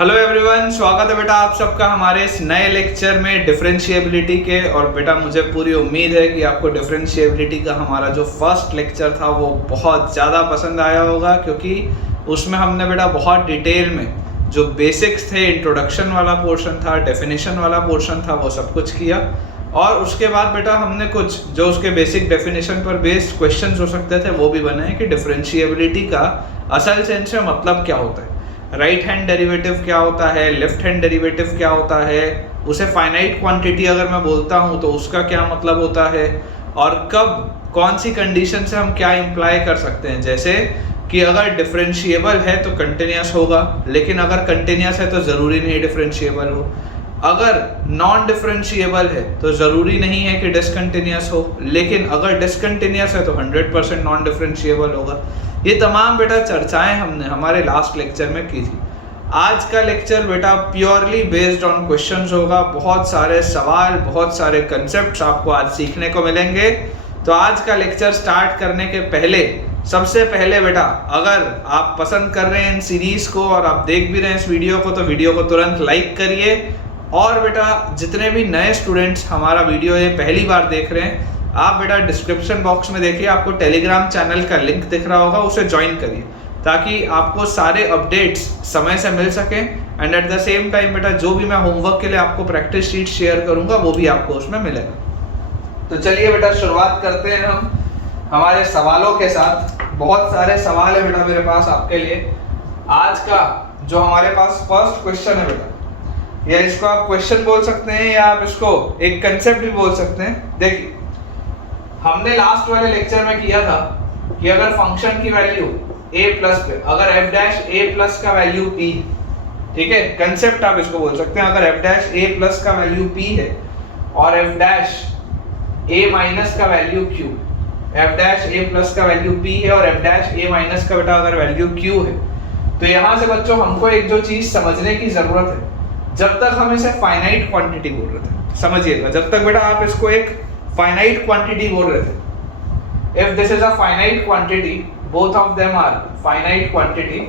Hello everyone, स्वागत है बेटा आप सबका हमारे इस नए लेक्चर में डिफरेंशिएबिलिटी के। और बेटा मुझे पूरी उम्मीद है कि आपको डिफरेंशिएबिलिटी का हमारा जो फर्स्ट लेक्चर था वो बहुत ज़्यादा पसंद आया होगा, क्योंकि उसमें हमने बेटा बहुत डिटेल में जो बेसिक्स थे, इंट्रोडक्शन वाला पोर्शन था, डेफिनेशन वाला पोर्शन था, वो सब कुछ किया। और उसके बाद बेटा हमने कुछ जो उसके बेसिक डेफिनेशन पर बेस्ड क्वेश्चंस हो सकते थे वो भी बनाए कि डिफरेंशिएबिलिटी का असल सेंस में मतलब क्या होता है, राइट हैंड डेरिवेटिव क्या होता है, लेफ्ट हैंड डेरिवेटिव क्या होता है, उसे फाइनाइट क्वांटिटी अगर मैं बोलता हूँ तो उसका क्या मतलब होता है, और कब कौन सी कंडीशन से हम क्या इम्प्लाई कर सकते हैं। जैसे कि अगर डिफरेंशिएबल है तो कंटिन्यूस होगा, लेकिन अगर कंटिन्यूस है तो ज़रूरी नहीं डिफरेंशिएबल हो। अगर नॉन डिफरेंशिएबल है तो ज़रूरी नहीं है कि डिसकंटिन्यूस हो, लेकिन अगर डिसकंटिन्यूस है तो 100% नॉन डिफरेंशिएबल होगा। ये तमाम बेटा चर्चाएं हमने हमारे लास्ट लेक्चर में की थी। आज का लेक्चर बेटा प्योरली बेस्ड ऑन क्वेश्चंस होगा। बहुत सारे सवाल, बहुत सारे कंसेप्ट्स आपको आज सीखने को मिलेंगे। तो आज का लेक्चर स्टार्ट करने के पहले सबसे पहले बेटा, अगर आप पसंद कर रहे हैं इन सीरीज को और आप देख भी रहे हैं इस वीडियो को, तो वीडियो को तुरंत लाइक करिए। और बेटा जितने भी नए स्टूडेंट्स हमारा वीडियो ये पहली बार देख रहे हैं, आप बेटा डिस्क्रिप्शन बॉक्स में देखिए, आपको टेलीग्राम चैनल का लिंक दिख रहा होगा, उसे ज्वाइन करिए ताकि आपको सारे अपडेट्स समय से मिल सकें। And eight the same time बेटा जो भी मैं होमवर्क के लिए आपको प्रैक्टिस शीट शेयर करूंगा वो भी आपको उसमें मिलेगा। तो चलिए बेटा शुरुआत करते हैं हम हमारे सवालों के साथ। बहुत सारे सवाल है बेटा मेरे पास आपके लिए। आज का जो हमारे पास फर्स्ट क्वेश्चन है बेटा, या इसको आप क्वेश्चन बोल सकते हैं या आप इसको एक कंसेप्ट भी बोल सकते हैं। देखिए हमने लास्ट वाले लेक्चर में किया था कि अगर फंक्शन की वैल्यू a प्लस पे, अगर f डैश a प्लस का वैल्यू p, ठीक है, कंसेप्ट आप इसको बोल सकते हैं। अगर f डैश a प्लस का वैल्यू p है और f डैश a माइनस का value q, f dash a plus का वैल्यू p है और f डैश a माइनस का बेटा अगर वैल्यू q है, तो यहाँ से बच्चों हमको एक जो चीज समझने की जरूरत है, जब तक हम इसे फाइनाइट क्वांटिटी बोल रहे थे, समझिएगा, जब तक बेटा आप इसको एक फाइनाइट क्वांटिटी बोल रहे थे, if this is a finite quantity, both of them are finite quantity,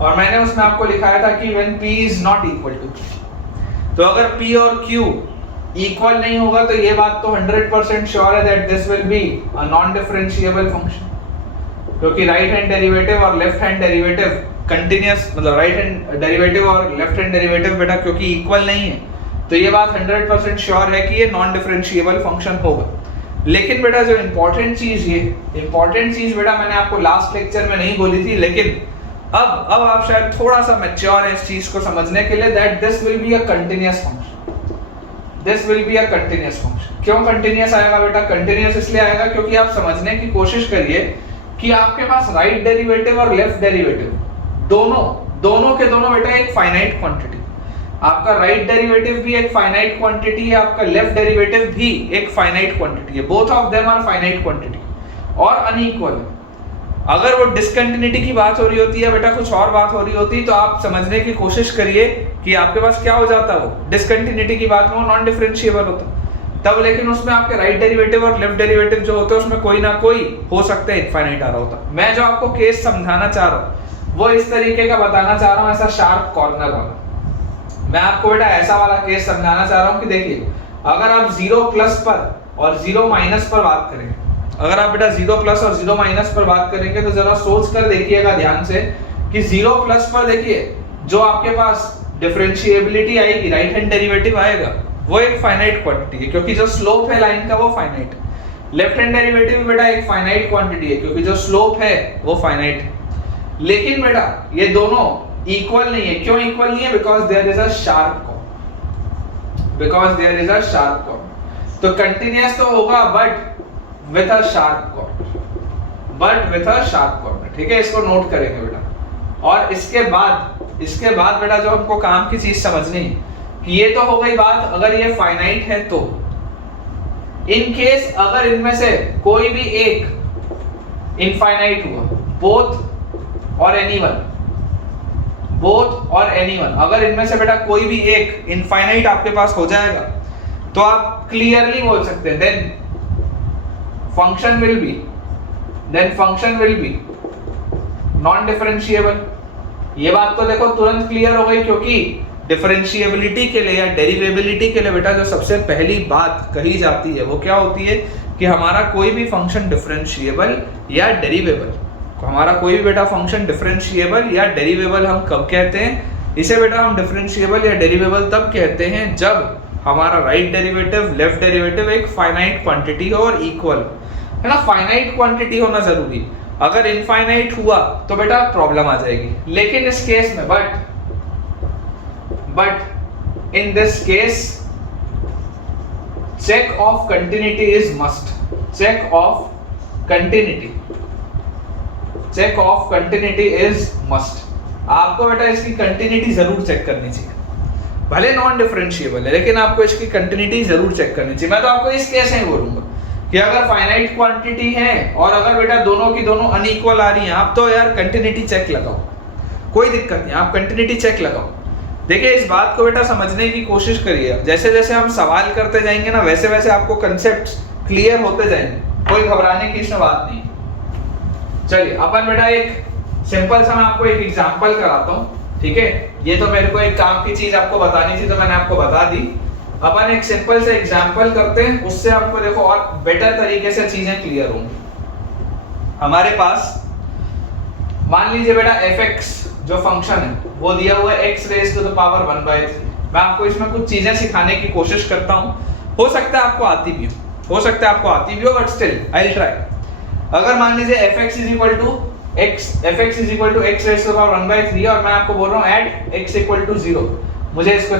और मैंने उसमें आपको लिखाया था कि when p is not equal to q, तो अगर p और q इक्वल नहीं होगा तो ये बात तो 100% श्योर है that this will be a non differentiable function, क्योंकि राइट हैंड डेरिवेटिव और लेफ्ट हैंड डेरिवेटिव कंटिन्यूअस, मतलब राइट हैंड डेरिवेटिव और लेफ्ट हैंड डेरिवेटिव बेटा क्योंकि इक्वल नहीं है, तो ये बात 100% श्योर है कि ये नॉन डिफरेंशिएबल फंक्शन होगा। लेकिन बेटा जो इंपॉर्टेंट चीज बेटा मैंने आपको लास्ट लेक्चर में नहीं बोली थी, लेकिन अब आप शायद थोड़ा सा मैच्योर है इस चीज को समझने के लिए, that this will be a continuous function. This will be a continuous function. क्यों कंटीन्यूअस आएगा बेटा? कंटीन्यूअस इसलिए आएगा क्योंकि आप समझने की कोशिश करिए कि आपके पास राइट डेरिवेटिव और लेफ्ट डेरिवेटिव दोनों के दोनों बेटा एक फाइनाइट क्वांटिटी। आपका राइट डेरिवेटिव भी एक फाइनाइट क्वांटिटी है, आपका लेफ्ट डेरिवेटिव भी एक फाइनाइट क्वांटिटी है। Both of them are finite quantity और अनइक्वल है। अगर वो डिसकंटिन्यूटी की बात हो रही होती है बेटा, कुछ और बात हो रही होती, तो आप समझने की कोशिश करिए कि आपके पास क्या हो जाता है, वो डिसकंटिन्यूटी की बात में वो नॉन डिफरेंशिएबल होता तब। लेकिन उसमें आपके राइट डेरिवेटिव और लेफ्ट डेरिवेटिव जो होते हैं उसमें कोई ना कोई हो सकता है इनफाइनाइट आ रहा होता। मैं जो आपको केस समझाना चाह रहा हूँ वो इस तरीके का बताना चाह रहा हूँ, ऐसा शार्प कॉर्नर वाला। मैं आपको बेटा ऐसा वाला केस समझाना चाह रहा हूँ कि देखिए, अगर आप 0 प्लस पर और 0 माइनस पर बात करेंगे, अगर आप बेटा 0 प्लस और 0 माइनस पर बात करेंगे तो जरा सोच कर देखिएगा ध्यान से कि 0 प्लस पर देखिए जो आपके पास डिफरेंशिएबिलिटी आएगी, राइट हैंड डेरिवेटिव आएगा, वो एक फाइनाइट क्वांटिटी है क्योंकि जो स्लोप है लाइन का वो फाइनाइट है। लेफ्ट हैंड डेरिवेटिव बेटा एक फाइनाइट क्वांटिटी है क्योंकि जो स्लोप है वो फाइनाइट है। लेकिन बेटा ये दोनों इक्वल नहीं है। क्यों इक्वल नहीं है? Because there is a sharp corner. Because there is a sharp corner. तो कंटिन्यूअस तो होगा but with a sharp corner, but with a sharp corner. ठीक है, इसको नोट करेंगे बेटा। और इसके बाद बेटा जो हमको काम की चीज समझनी है कि ये तो हो गई बात अगर ये फाइनाइट है तो। इन केस अगर इनमें से कोई भी एक इनफाइनाइट हुआ, बोथ और एनीवन, अगर इनमें से बेटा कोई भी एक इनफाइनाइट आपके पास हो जाएगा तो आप क्लियरली बोल सकते हैं then function will be non differentiable. ये बात तो देखो तुरंत क्लियर हो गई, क्योंकि डिफरेंशिएबिलिटी के लिए या डेरिवेबिलिटी के लिए बेटा जो सबसे पहली बात कही जाती है वो क्या होती है कि हमारा कोई भी फंक्शन डिफरेंशिएबल या डेरिवेबल, हमारा कोई भी बेटा फंक्शन डिफरेंशिएबल या डेरिवेबल हम कब कहते हैं, इसे बेटा हम डिफरेंशिएबल या डेरिवेबल तब कहते हैं जब हमारा राइट डेरिवेटिव लेफ्ट डेरिवेटिव एक फाइनाइट क्वांटिटी हो और इक्वल है ना। फाइनाइट क्वांटिटी होना जरूरी, अगर इनफाइनाइट हुआ तो बेटा प्रॉब्लम आ जाएगी। लेकिन इस केस में but in this case check of continuity is must. Check of continuity is must. आपको बेटा इसकी कंटिन्यूटी जरूर चेक करनी चाहिए, भले नॉन डिफरेंशिएबल है लेकिन आपको इसकी कंटिन्यूटी जरूर चेक करनी चाहिए। मैं तो आपको इस केस में बोलूंगा कि अगर फाइनाइट क्वांटिटी है और अगर बेटा दोनों की दोनों अनइक्वल आ रही हैं, आप तो यार कंटिन्यूटी चेक लगाओ, कोई दिक्कत नहीं, आप कंटिन्यूटी चेक लगाओ। देखिए इस बात को बेटा समझने की कोशिश करिए, जैसे जैसे हम सवाल करते जाएंगे ना वैसे वैसे आपको कंसेप्ट क्लियर होते जाएंगे, कोई घबराने की इसमें बात नहीं। चलिए अपन बेटा एक सिंपल सा मैं आपको एक एग्जांपल कराता हूँ, ठीक है। ये तो मेरे को एक काम की चीज आपको बतानी थी तो मैंने आपको बता दी। अपन एक सिंपल से एग्जांपल करते हैं, उससे आपको देखो और बेटर तरीके से चीजें क्लियर होंगी। हमारे पास मान लीजिए बेटा fx जो फंक्शन है वो दिया हुआ है x raise to the power 1/3। मैं आपको इसमें कुछ चीजें सिखाने की कोशिश करता हूँ, हो सकता है आपको आती भी हो, but still I will try. अगर मान लीजिए fx is equal to x raise to the power 1/3 और मैं आपको बोल रहा हूँ एट x इक्वल टू 0, मुझे इसको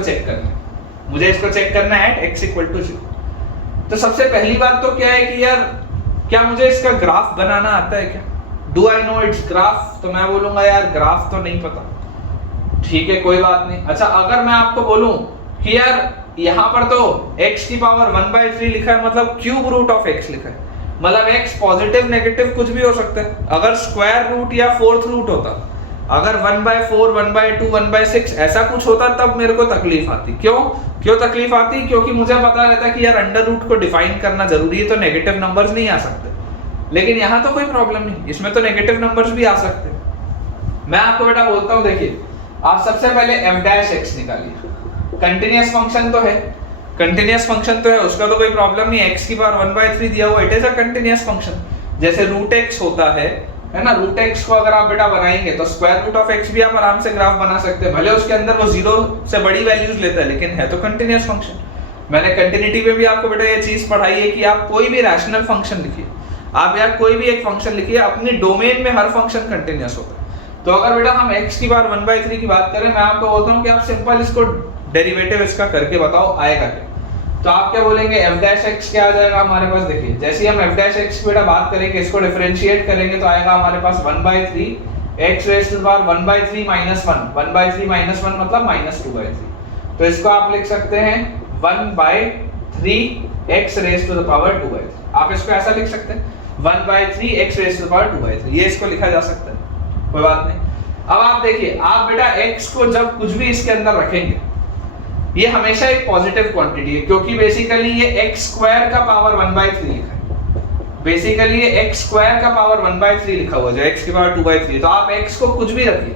चेक करना है एट x इक्वल टू 0। तो सबसे पहली बात तो क्या है कि यार क्या मुझे इसका ग्राफ बनाना आता है क्या? Do I know it's graph? तो मैं बोलूंगा यार ग्राफ तो नहीं पता, ठीक है कोई बात नहीं। अच्छा अगर मैं आपको बोलूं कि यार यहाँ पर तो x की पावर 1/3 लिखा है, मतलब क्यूब रूट ऑफ x लिखा है, मतलब x पॉजिटिव नेगेटिव कुछ भी हो सकता है। अगर स्क्वायर रूट या फोर्थ रूट होता, अगर 1/4 1/2 1/6 ऐसा कुछ होता तब मेरे को तकलीफ आती। क्यों तकलीफ आती? क्योंकि मुझे पता रहता कि यार अंडर रूट को डिफाइन करना जरूरी है तो नेगेटिव नंबर्स नहीं आ सकते। लेकिन यहाँ तो कोई प्रॉब्लम नहीं, इसमें तो नेगेटिव नंबर्स भी आ सकते हैं। मैं आपको बेटा बोलता हूँ, देखिए आप सबसे पहले f' निकालिए। कंटिन्यूअस फंक्शन तो है, उसका तो कोई प्रॉब्लम नहीं। x की पावर 1/3 दिया हुआ, it is a continuous function. जैसे रूट x होता है ना, रूट x को अगर आप बेटा बनाएंगे तो स्क्वायर रूट ऑफ x भी आप आराम से ग्राफ बना सकते हैं, भले उसके अंदर वो 0 से बड़ी वैल्यूज लेता है लेकिन है तो कंटिन्यूअस फंक्शन। मैंने कंटिन्यूटी में भी आपको बेटा ये चीज पढ़ाई है कि आप कोई भी रैशनल फंक्शन लिखिए, आप यार कोई भी एक फंक्शन लिखिए, अपनी डोमेन में हर फंक्शन कंटिन्यूअस होता है। तो अगर बेटा हम x की पावर 1/3 की बात करें, मैं आपको बोलता हूँ कि आप सिंपल इसको डेरिवेटिव इसका करके बताओ आएगा क्या। तो आप क्या बोलेंगे, f' क्या आ जाएगा हमारे पास? देखिए जैसे ही हम f' की बेटा बात करेंगे, इसको डिफरेंशिएट करेंगे तो आएगा हमारे पास 1/3 x raise to the power 1/3 - 1, 1/3 - 1 मतलब -2/3। तो इसको आप लिख सकते हैं 1/3 x raise to the power 2/3। आप इसको ऐसा लिख सकते हैं 1/3 x raise to the power 2/3, ये इसको लिखा जा सकता है, कोई बात नहीं। अब आप देखिए, आप बेटा x को जब कुछ भी इसके अंदर रखेंगे, ये हमेशा एक पॉजिटिव क्वांटिटी है, क्योंकि बेसिकली ये x स्क्वायर का पावर 1/3 लिखा है। बेसिकली ये x स्क्वायर का पावर 1/3 लिखा हुआ है, x की पावर 2/3। तो आप x को कुछ भी रखिए,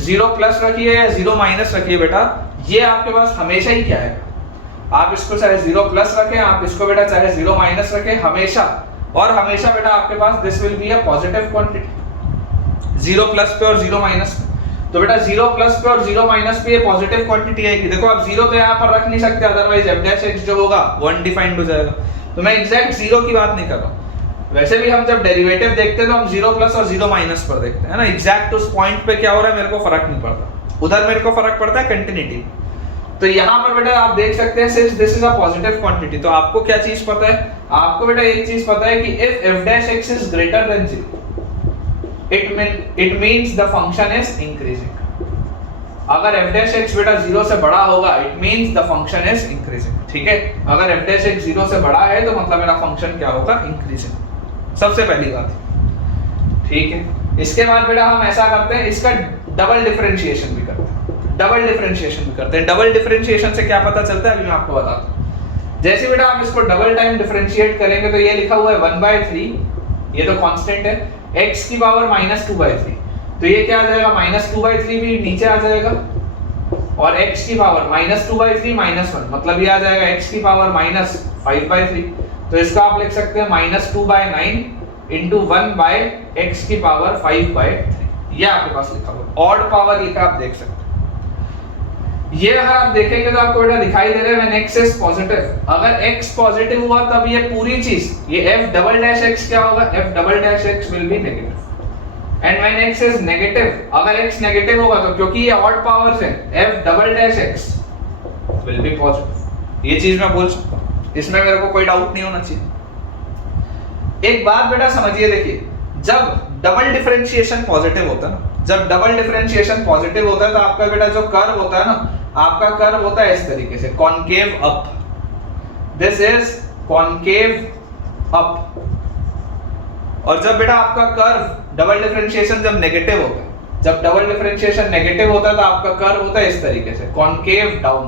0 प्लस रखिए या 0 माइनस रखिए, बेटा ये आपके पास हमेशा ही क्या है, आप इसको चाहे 0 प्लस रखें, आप इसको बेटा चाहे 0 माइनस रखें, हमेशा और हमेशा बेटा आपके पास this will be a positive quantity. 0 plus पे और 0 माइनस पे, तो बेटा 0 प्लस पे और 0 माइनस पे ये पॉजिटिव क्वांटिटी आएगी। देखो आप 0 तो यहाँ पर रख नहीं सकते, अदरवाइज f' जो होगा वो अनडिफाइंड हो जाएगा। तो मैं एग्जैक्ट 0 की बात नहीं कर रहा हूँ, वैसे भी हम जब डेरिवेटिव देखते हैं तो हम 0 प्लस और 0 माइनस पर देखते हैं ना, एग्जैक्ट उस पॉइंट पे क्या हो रहा है मेरे को फर्क नहीं पड़ता, उधर मेरे को फर्क पड़ता है कंटिन्यूटी। तो यहाँ पर बेटा आप देख सकते हैं since this is a positive quantity, तो आपको क्या चीज पता है, आपको बेटा एक चीज पता है कि if f' is greater than 0 it means the function is increasing। अगर f' बेटा 0 से बड़ा होगा it means the function is increasing, ठीक है। अगर f' 0 से बड़ा है तो मतलब मेरा फंक्शन क्या होगा, increasing, सबसे पहली बात, ठीक है। इसके बाद बेटा हम ऐसा करते हैं, इसका डबल डिफरेंशिएशन भी करते हैं। डबल डिफरेंशिएशन से क्या पता चलता है अभी मैं आपको बताता हूँ। जैसे बेटा आप इसको डबल टाइम डिफरेंशिएट करेंगे तो ये लिखा हुआ है 1/3, ये तो कांस्टेंट है, x की पावर -2/3। तो ये क्या आ जाएगा, -2/3 भी नीचे आ जाएगा, और x की पावर -2/3 -1, मतलब ये आ जाएगा x की पावर -5/3। तो इसका आप लिख सकते हैं -2/9 इंटू 1/x की पावर 5/3। ये आपके पास लिखा हुआ ऑड पावर लिखा, आप देख सकते हैं। ये अगर आप देखेंगे तो आपको बेटा दिखाई दे रहा है व्हेन x इज पॉजिटिव। अगर x पॉजिटिव हुआ तब ये पूरी चीज, ये f डबल डैश x क्या होगा, f double dash x will be negative. And when x is negative, अगर x नेगेटिव होगा तो क्योंकि ये ऑड पावर्स है, f double dash x will be positive. ये चीज मैं बोल सकता हूं, इसमें मेरे को कोई डाउट नहीं होना चाहिए। एक बात बेटा समझिए, देखिए जब डबल डिफरेंशिएशन पॉजिटिव होता है ना, जब डबल डिफरेंशिएशन पॉजिटिव होता है तो आपका बेटा जो कर्व होता है ना, आपका कर्व होता है इस तरीके से, concave up. This is concave up. और जब बेटा आपका कर्व डबल डिफरेंशिएशन जब नेगेटिव होता है, जब डबल डिफरेंशिएशन नेगेटिव होता है तो आपका कर्व होता है इस तरीके से, कॉनकेव डाउन।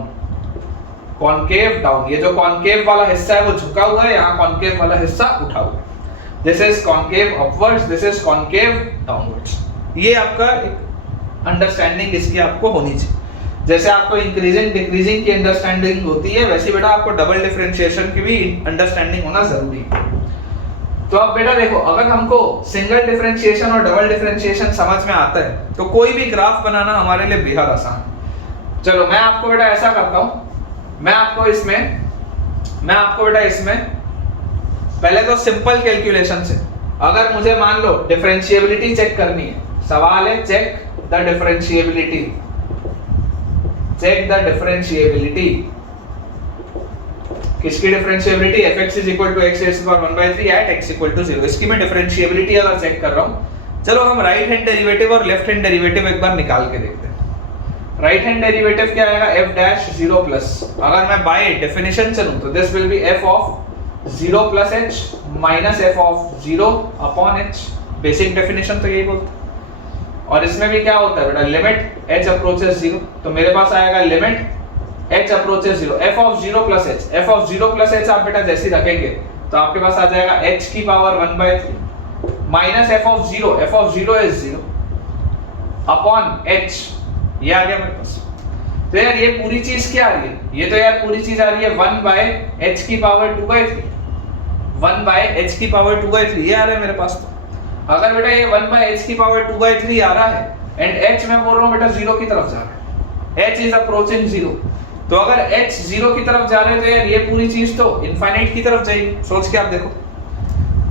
कॉनकेव डाउन, ये जो कॉनकेव वाला हिस्सा है वो झुका हुआ है, यहाँ कॉनकेव वाला हिस्सा उठा हुआ है। This is concave upwards, this is concave downwards. ये आपका एक अंडरस्टैंडिंग इसकी आपको होनी चाहिए। जैसे आपको इंक्रीजिंग डिक्रीजिंग की अंडरस्टैंडिंग होती है, वैसे बेटा आपको डबल डिफरेंशिएशन की भी अंडरस्टैंडिंग होना जरूरी है। तो अब बेटा देखो, अगर हमको सिंगल डिफरेंशिएशन और डबल डिफरेंशिएशन समझ में आता है तो कोई भी ग्राफ बनाना हमारे लिए बेहद आसान है। चलो मैं आपको बेटा ऐसा करता हूं, मैं आपको बेटा इसमें पहले तो सिंपल कैलकुलेशन से, अगर मुझे मान लो डिफरेंशिएबिलिटी चेक करनी है, सवाल है check the differentiability, check the differentiability. किसकी differentiability, fx = x raised to power 1/3 at x = 0। इसकी मैं डिफरेंशिएबिलिटी अगर चेक कर रहा हूं, चलो हम राइट हैंड डेरिवेटिव और लेफ्ट हैंड डेरिवेटिव एक बार निकाल के देखते हैं। राइट हैंड डेरिवेटिव क्या आएगा, f डैश 0 प्लस, अगर मैं बाय डेफिनेशन चलूं तो this will B f of 0 plus h minus f of 0 upon h। Basic definition तो यही बोलता है। और इसमें भी क्या होता है बेटा, लिमिट h अप्रोचेस 0, तो मेरे पास आएगा limit h approaches 0, f of 0 plus h, f of 0 plus h आप बेटा जैसे रखेंगे तो आपके पास आ जाएगा h की power 1/3 minus f of 0, f of 0 is 0 upon h, ये आ गया मेरे पास। तो यार ये पूरी चीज क्या आ रही है, ये तो यार पूरी चीज आ रही है 1/h की पावर 2/3, 1/h की पावर 2/3 ये आ रहा है मेरे पास। तो अगर बेटा ये 1/h की पावर 2/3 आ रहा है एंड h मैं बोल रहा हूं बेटा 0 की तरफ जा रहा है, h इज अप्रोचिंग 0, तो अगर h 0 की तरफ जा रहे हैं तो यार ये पूरी चीज तो इनफाइनाइट की तरफ जाएगी। सोच के आप देखो,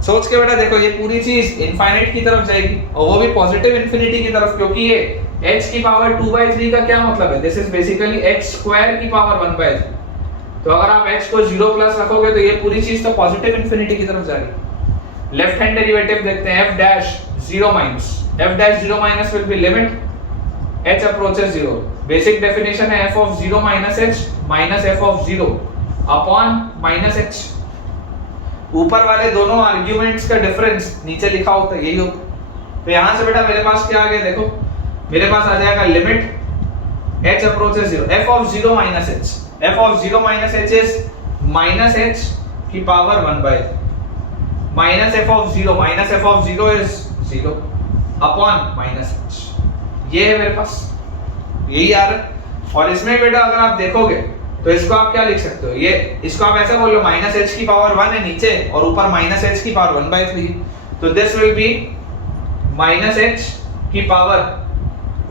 सोच के बेटा देखो, ये पूरी चीज इनफाइनाइट की तरफ जाएगी और वो भी पॉजिटिव इंफिनिटी की तरफ, क्योंकि ये h की पावर 2/3 का क्या मतलब है, this is basically h square की पावर 1/3। तो अगर आप h को 0 प्लस रखोगे तो ये पूरी चीज तो पॉजिटिव इंफिनिटी की तरफ जा रही है। लेफ्ट हैंड डेरिवेटिव देखते हैं, f dash 0 minus, f dash 0 minus will be limit h approaches 0। Basic definition है f of 0 minus h minus f of 0 upon minus h। ऊपर वाले दोनों आर्ग्यूमेंट्स का डिफरेंस नीचे लिखा होता है, यही होता है। तो यहां से बेटा मेरे पास क्या आ गया, देखो मेरे पास आ जाएगा limit h approaches 0, f of 0 minus h, f of 0 minus h is minus h की power 1/3 minus f of 0, minus f of 0 is 0 upon minus h। ये है मेरे पास, यही आ रहा है। और इसमें बेटा अगर आप देखोगे तो इसको आप क्या लिख सकते हो, ये इसको आप ऐसा बोल लो, माइनस h की पावर 1 है नीचे और ऊपर माइनस h की पावर 1/3, तो this will B minus h की पावर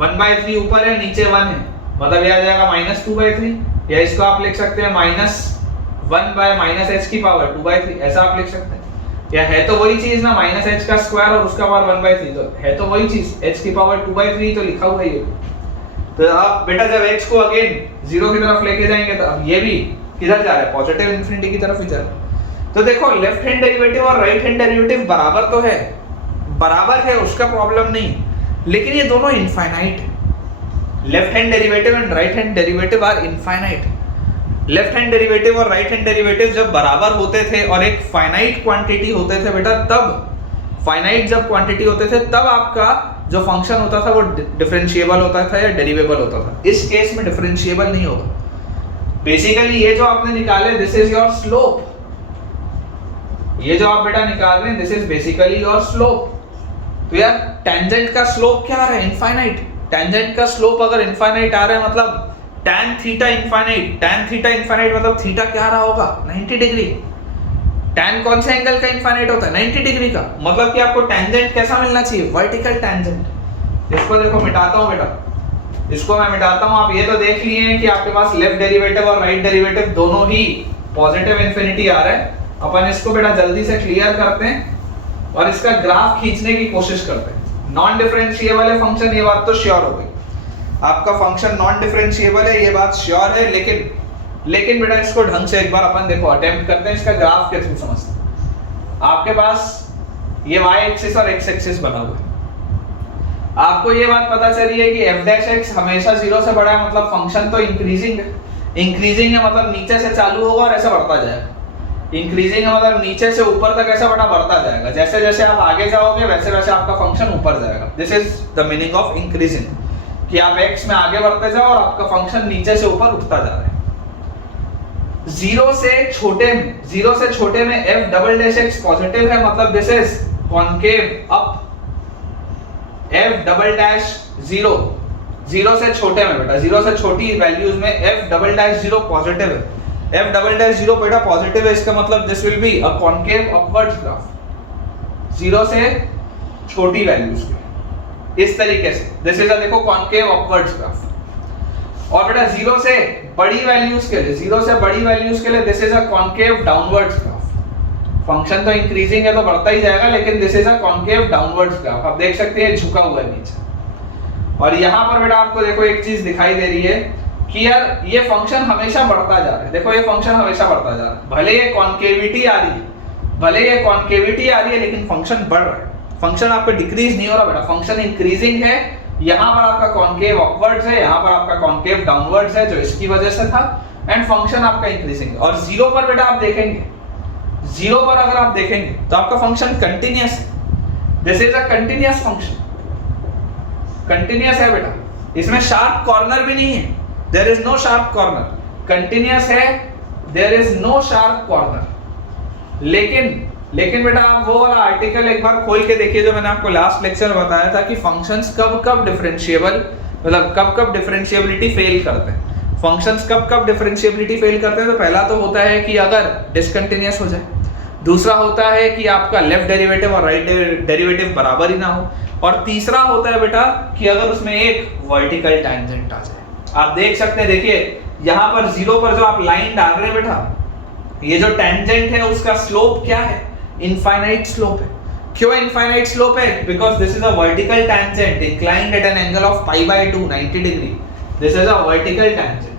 1/3 ऊपर है, नीचे 1 है, मतलब ये आ जाएगा -2/3, या इसको आप लिख सकते हैं -1 बाय माइनस h की पावर 2/3, ऐसा आप लिख सकते हैं। या है तो वही चीज ना, माइनस h का स्क्वायर और उसका पावर 1/3, तो है तो वही चीज, h की पावर 2/3 तो लिखा हुआ ही है। तो आप बेटा जब h को अगेन 0 की तरफ लेके जाएंगे तो अब ये भी किधर जा रहा है, पॉजिटिव इंफिनिटी की तरफ ही जा रहा है। तो देखो लेफ्ट हैंड डेरिवेटिव और राइट हैंड डेरिवेटिव बराबर तो है, बराबर है, उसका प्रॉब्लम नहीं, लेकिन ये दोनों इनफाइनाइट है। Left hand derivative and right hand derivative are infinite. Left hand derivative और राइट हैंड डेरिवेटिव जब बराबर होते थे और एक फाइनाइट क्वांटिटी होते थे बेटा, तब फाइनाइट जब क्वांटिटी होते थे तब आपका जो फंक्शन होता था वो डिफरेंशिएबल होता था या डेरिवेबल होता था। इस केस में डिफरेंशिएबल नहीं होगा। बेसिकली ये जो आपने निकाले, दिस इज योर स्लोप, ये जो आप बेटा निकाल रहे हैं this is basically your slope. तो यार टेंजेंट का स्लोप क्या आ रहा है? इनफाइनाइट। टेंजेंट का स्लोप अगर इनफाइनाइट आ रहा है मतलब tan theta infinite, tan theta infinite मतलब थीटा क्या आ रहा होगा? 90 डिग्री। tan कौन से एंगल का इनफाइनाइट होता है? 90 डिग्री का। मतलब कि आपको टेंजेंट कैसा मिलना चाहिए? Vertical tangent. इसको देखो मिटाता हूं बेटा, इसको मैं मिटाता हूं। आप ये तो देख लिए हैं कि आपके पास लेफ्ट डेरिवेटिव और राइट डेरिवेटिव दोनों ही पॉजिटिव इंफिनिटी आ रहा है। अपन इसको बेटा जल्दी से क्लियर करते हैं और इसका ग्राफ खींचने की कोशिश करते हैं। नॉन डिफरेंशिएबल है फंक्शन, ये बात तो श्योर हो गई। आपका फंक्शन नॉन डिफरेंशिएबल है, ये बात श्योर है। लेकिन बेटा इसको ढंग से एक बार अपन देखो अटेम्प्ट करते हैं, इसका ग्राफ के थ्रू समझते हैं। आपके पास ये y एक्सिस और x एक्सिस बना हुआ है। आपको ये बात पता चली है कि f डैश x हमेशा 0 से बड़ा है, मतलब फंक्शन तो इंक्रीजिंग है। इंक्रीजिंग है मतलब नीचे से चालू होगा और ऐसे बढ़ता जाएगा। इंक्रीजिंग है मतलब नीचे से ऊपर तक ऐसा बड़ा बढ़ता जाएगा। जैसे जैसे आप आगे जाओगे वैसे वैसे आपका फंक्शन ऊपर जाएगा। This is the meaning of increasing, कि आप x में आगे बढ़ते जाओ और आपका फंक्शन नीचे से ऊपर उठता जा रहा है। 0 से छोटे में f double dash x positive है, मतलब this is concave up. f double dash 0 से छोटे में बेटा, 0 से छोटी वैल्यूज में f डबल डैश 0 पॉजिटिव है। f डबल डैश 0 बेटा पॉजिटिव है, इसका मतलब this will be a concave upwards graph. 0 से छोटी वैल्यूज के इस तरीके से, दिस इज अ देखो कॉनकेव अपवर्ड्स ग्राफ। और बेटा 0 से बड़ी वैल्यूज के लिए, 0 से बड़ी वैल्यूज के लिए this is a concave downwards graph. Function तो इंक्रीजिंग है तो बढ़ता ही जाएगा, लेकिन this is a concave downwards graph. आप देख सकते हैं झुका हुआ है नीचे। और यहां पर बेटा आपको देखो एक चीज दिखाई दे रही है कि यार ये फंक्शन हमेशा बढ़ता जा रहा है। देखो ये फंक्शन हमेशा बढ़ता जा रहा है, भले ये कॉनकेविटी आ रही है, लेकिन फंक्शन बढ़ रहा है। फंक्शन आपका डिक्रीज नहीं हो रहा बेटा, फंक्शन इंक्रीजिंग है। यहाँ पर आपका कॉनकेव अपवर्ड्स है, यहाँ पर आपका कॉनकेव डाउनवर्ड्स है, जो इसकी वजह से था। एंड फंक्शन आपका इंक्रीजिंग है। और 0 पर बेटा आप देखेंगे, 0 पर अगर आप देखेंगे तो आपका फंक्शन कंटिन्यूअस है। This is a continuous function, continuous है बेटा, इसमें शार्प कॉर्नर भी नहीं है। There is no sharp corner, continuous है, there is no sharp corner. लेकिन बेटा आप वो वाला आर्टिकल एक बार खोल के देखिए जो मैंने आपको लास्ट लेक्चर में बताया था कि फंक्शंस कब डिफरेंशिएबल, मतलब कब डिफरेंशिएबिलिटी फेल करते हैं। फंक्शंस कब डिफरेंशिएबिलिटी फेल करते हैं, तो पहला तो होता है कि अगर डिसकंटिन्यूअस हो जाए, दूसरा होता है कि आपका लेफ्ट डेरिवेटिव और राइट डेरिवेटिव बराबर ही ना हो, और तीसरा होता है बेटा कि अगर उसमें एक वर्टिकल टैंजेंट आ जाए। आप देख सकते हैं, देखिए यहाँ पर 0 पर जो आप लाइन डाल रहे हैं बेटा, ये जो टैंजेंट है उसका स्लोप क्या है? इनफाइनाइट स्लोप है। क्यों इनफाइनाइट स्लोप है? Because this is a vertical tangent inclined at an angle of π/2 90 degree. This is a vertical tangent.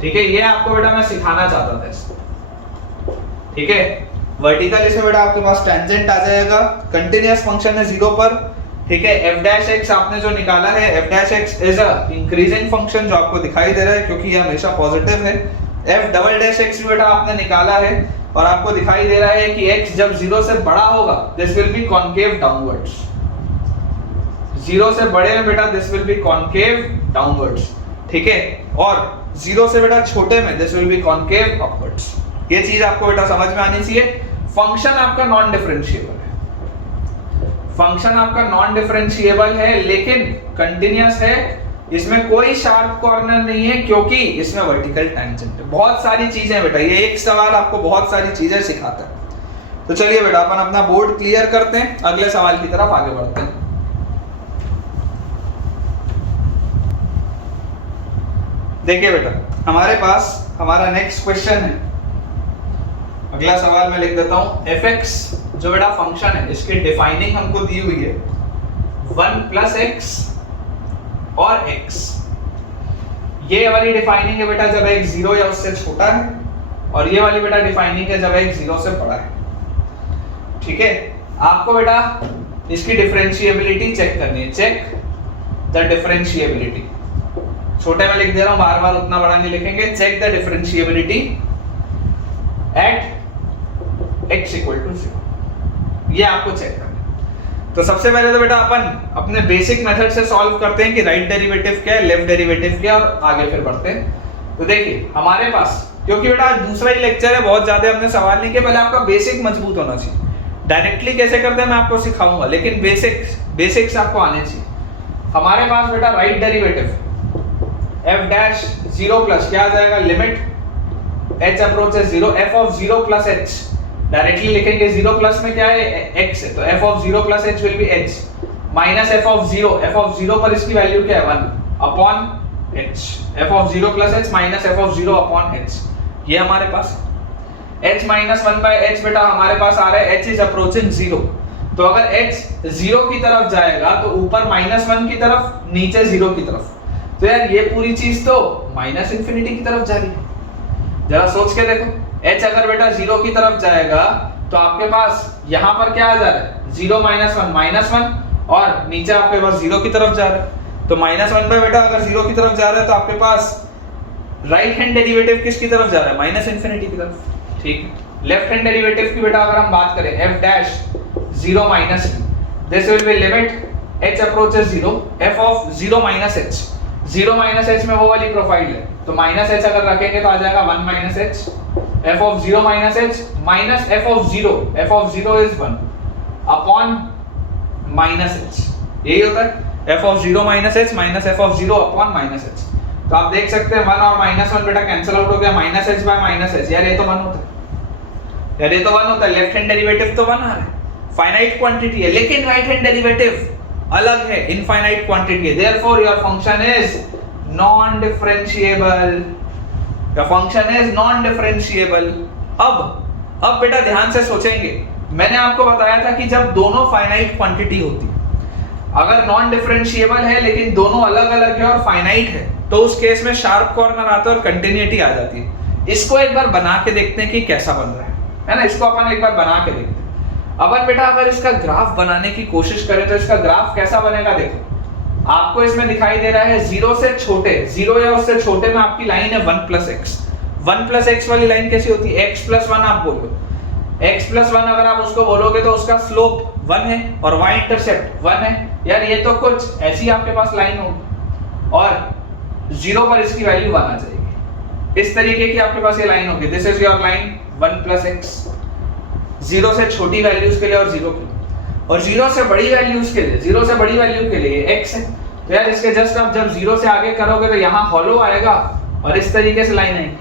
ठीक है, ये आपको बेटा मैं सिखाना चाहता था इसको। ठीक है, वर्टिकल इसमें बेटा आपके पास टैंजेंट आ जाएगा, कंटिन्यूअस फंक्शन है 0 पर। ठीक है, f डैश x आपने जो निकाला है, f dash x is a increasing function जो आपको दिखाई दे रहा है क्योंकि ये हमेशा पॉजिटिव है। f डबल डैश x बेटा आपने निकाला है और आपको दिखाई दे रहा है कि x जब 0 से बड़ा होगा this will B concave downwards. 0 से बड़े में बेटा this will B concave downwards. ठीक है, और 0 से बेटा छोटे में this will B concave upwards. ये चीज आपको बेटा समझ में आनी चाहिए। फंक्शन आपका नॉन डिफरेंशिएबल है, फंक्शन आपका नॉन डिफरेंशिएबल है लेकिन कंटिन्यूअस है, इसमें कोई शार्प कॉर्नर नहीं है क्योंकि इसमें वर्टिकल टैंजेंट है। बहुत सारी चीजें बेटा, ये एक सवाल आपको बहुत सारी चीजें सिखाता है। तो चलिए बेटा अपन अपना बोर्ड क्लियर करते हैं, अगले सवाल की तरफ आगे बढ़ते हैं। देखिए बेटा हमारे पास हमारा नेक्स्ट क्वेश्चन है, अगला सवाल मैं लिख देता हूं। fx जो बेटा फंक्शन है इसकी डिफाइनिंग हमको दी हुई है 1 + x और x। ये वाली डिफाइनिंग है बेटा जब x 0 या उससे छोटा है, और ये वाली बेटा डिफाइनिंग है जब x 0 से बड़ा है। ठीक है, आपको बेटा इसकी डिफरेंशिएबिलिटी चेक करनी है। चेक द डिफरेंशिएबिलिटी, छोटे में लिख दे रहा हूं, बार बार उतना बड़ा नहीं लिखेंगे। Check the differentiability at x = 0, ये आपको चेक करना है। तो सबसे पहले तो बेटा अपन अपने बेसिक मेथड से सॉल्व करते हैं कि राइट डेरिवेटिव क्या है, लेफ्ट डेरिवेटिव क्या है, और आगे फिर बढ़ते हैं। तो देखिए हमारे पास, क्योंकि बेटा दूसरा ही लेक्चर है, बहुत ज्यादा हमने सवाल नहीं किया, पहले आपका बेसिक मजबूत होना चाहिए। डायरेक्टली कैसे करते हैं मैं आपको सिखाऊंगा, लेकिन बेसिक्स आपको आने चाहिए। हमारे पास बेटा right derivative F dash zero plus क्या आ जाएगा, limit H approaches zero, F of zero plus H directly लिखेंगे, जीरो प्लस में क्या है एक्स है, तो F of zero plus H will be H minus F of zero पर इसकी वैल्यू क्या है 1 upon H, F of zero plus H minus F of zero upon H, ये हमारे पास h माइनस 1 बाय h बेटा हमारे पास आ रहा है h इज अप्रोचिंग जीरो, तो अगर h जीरो की तरफ जाएगा तो ऊपर माइनस 1 की तरफ, नीचे जीरो की तरफ, तो यार ये पूरी चीज तो माइनस इंफिनिटी की तरफ जा रही है। जरा सोच के देखो, h अगर बेटा जीरो की तरफ जाएगा तो आपके पास यहां पर क्या आ जा रहा है, जीरो माइनस वन, और नीचे आपके पास जीरो की तरफ जा रहा है, तो माइनस 1 बाय बेटा अगर जीरो की तरफ जा रहा है तो आपके पास राइट हैंड डेरिवेटिव किसकी तरफ जा रहा है, माइनस इंफिनिटी की तरफ, ठीक है। लेफ्ट हैंड डेरिवेटिव की बेटा अगर हम बात करें f dash 0 minus this will be limit h approaches 0 f of 0 minus h, 0 minus h में वो वाली प्रोफाइल है, तो माइनस h अगर रखेंगे तो आ जाएगा 1 minus h, f of 0 minus h minus f of 0 is 1 upon minus h, यही होता है f of 0 minus h minus f of 0 upon minus h। तो आप देख सकते हैं 1 और माइनस 1 बेटा कैंसिल आउट हो गया, minus h bye minus h, यार ये तो 1 होता है, यार ये तो 1 होता है, लेफ्ट हैंड डेरिवेटिव तो 1 आ रहा है, फाइनाइट क्वांटिटी है, लेकिन राइट हैंड डेरिवेटिव अलग है, इनफाइनाइट क्वांटिटी है, therefore your function is non differentiable, your function is non differentiable. अब बेटा ध्यान से सोचेंगे, मैंने आपको बताया था कि जब दोनों फाइनाइट क्वांटिटी होती, अगर नॉन डिफरेंशिएबल है लेकिन दोनों अलग अलग है और फाइनाइट है, तो उस केस में शार्प कॉर्नर आता है और कंटिन्यूटी आ जाती है। इसको एक बार बना के देखते हैं कि कैसा बन रहा है ना, इसको अपन एक बार बना के देखते हैं। अब बेटा अगर इसका ग्राफ बनाने की कोशिश करें तो इसका ग्राफ कैसा बनेगा, देखो आपको इसमें दिखाई दे रहा है जीरो से छोटे, जीरो या उससे छोटे में आपकी लाइन है 1 प्लस एक्स, 1 प्लस एक्स वाली लाइन कैसी होती है, x प्लस 1 आप बोलो, x प्लस 1 अगर आप उसको बोलोगे तो उसका स्लोप 1 है और y इंटरसेप्ट 1 है, यार ये तो कुछ ऐसी आपके पास लाइन होगी और जीरो पर इसकी वैल्यू 1 आ जाएगी, इस तरीके की आपके पास ये लाइन होगी, this is your line 1 plus x, zero से छोटी वैल्यूज के लिए और जीरो के लिए, और जीरो से बड़ी वैल्यूज के लिए, जीरो से बड़ी वैल्यू के लिए x है, तो यार इसके जस्ट आप जब जीरो से आगे करोगे तो यहाँ हॉलो आएगा और इस तरीके से लाइन आएगी,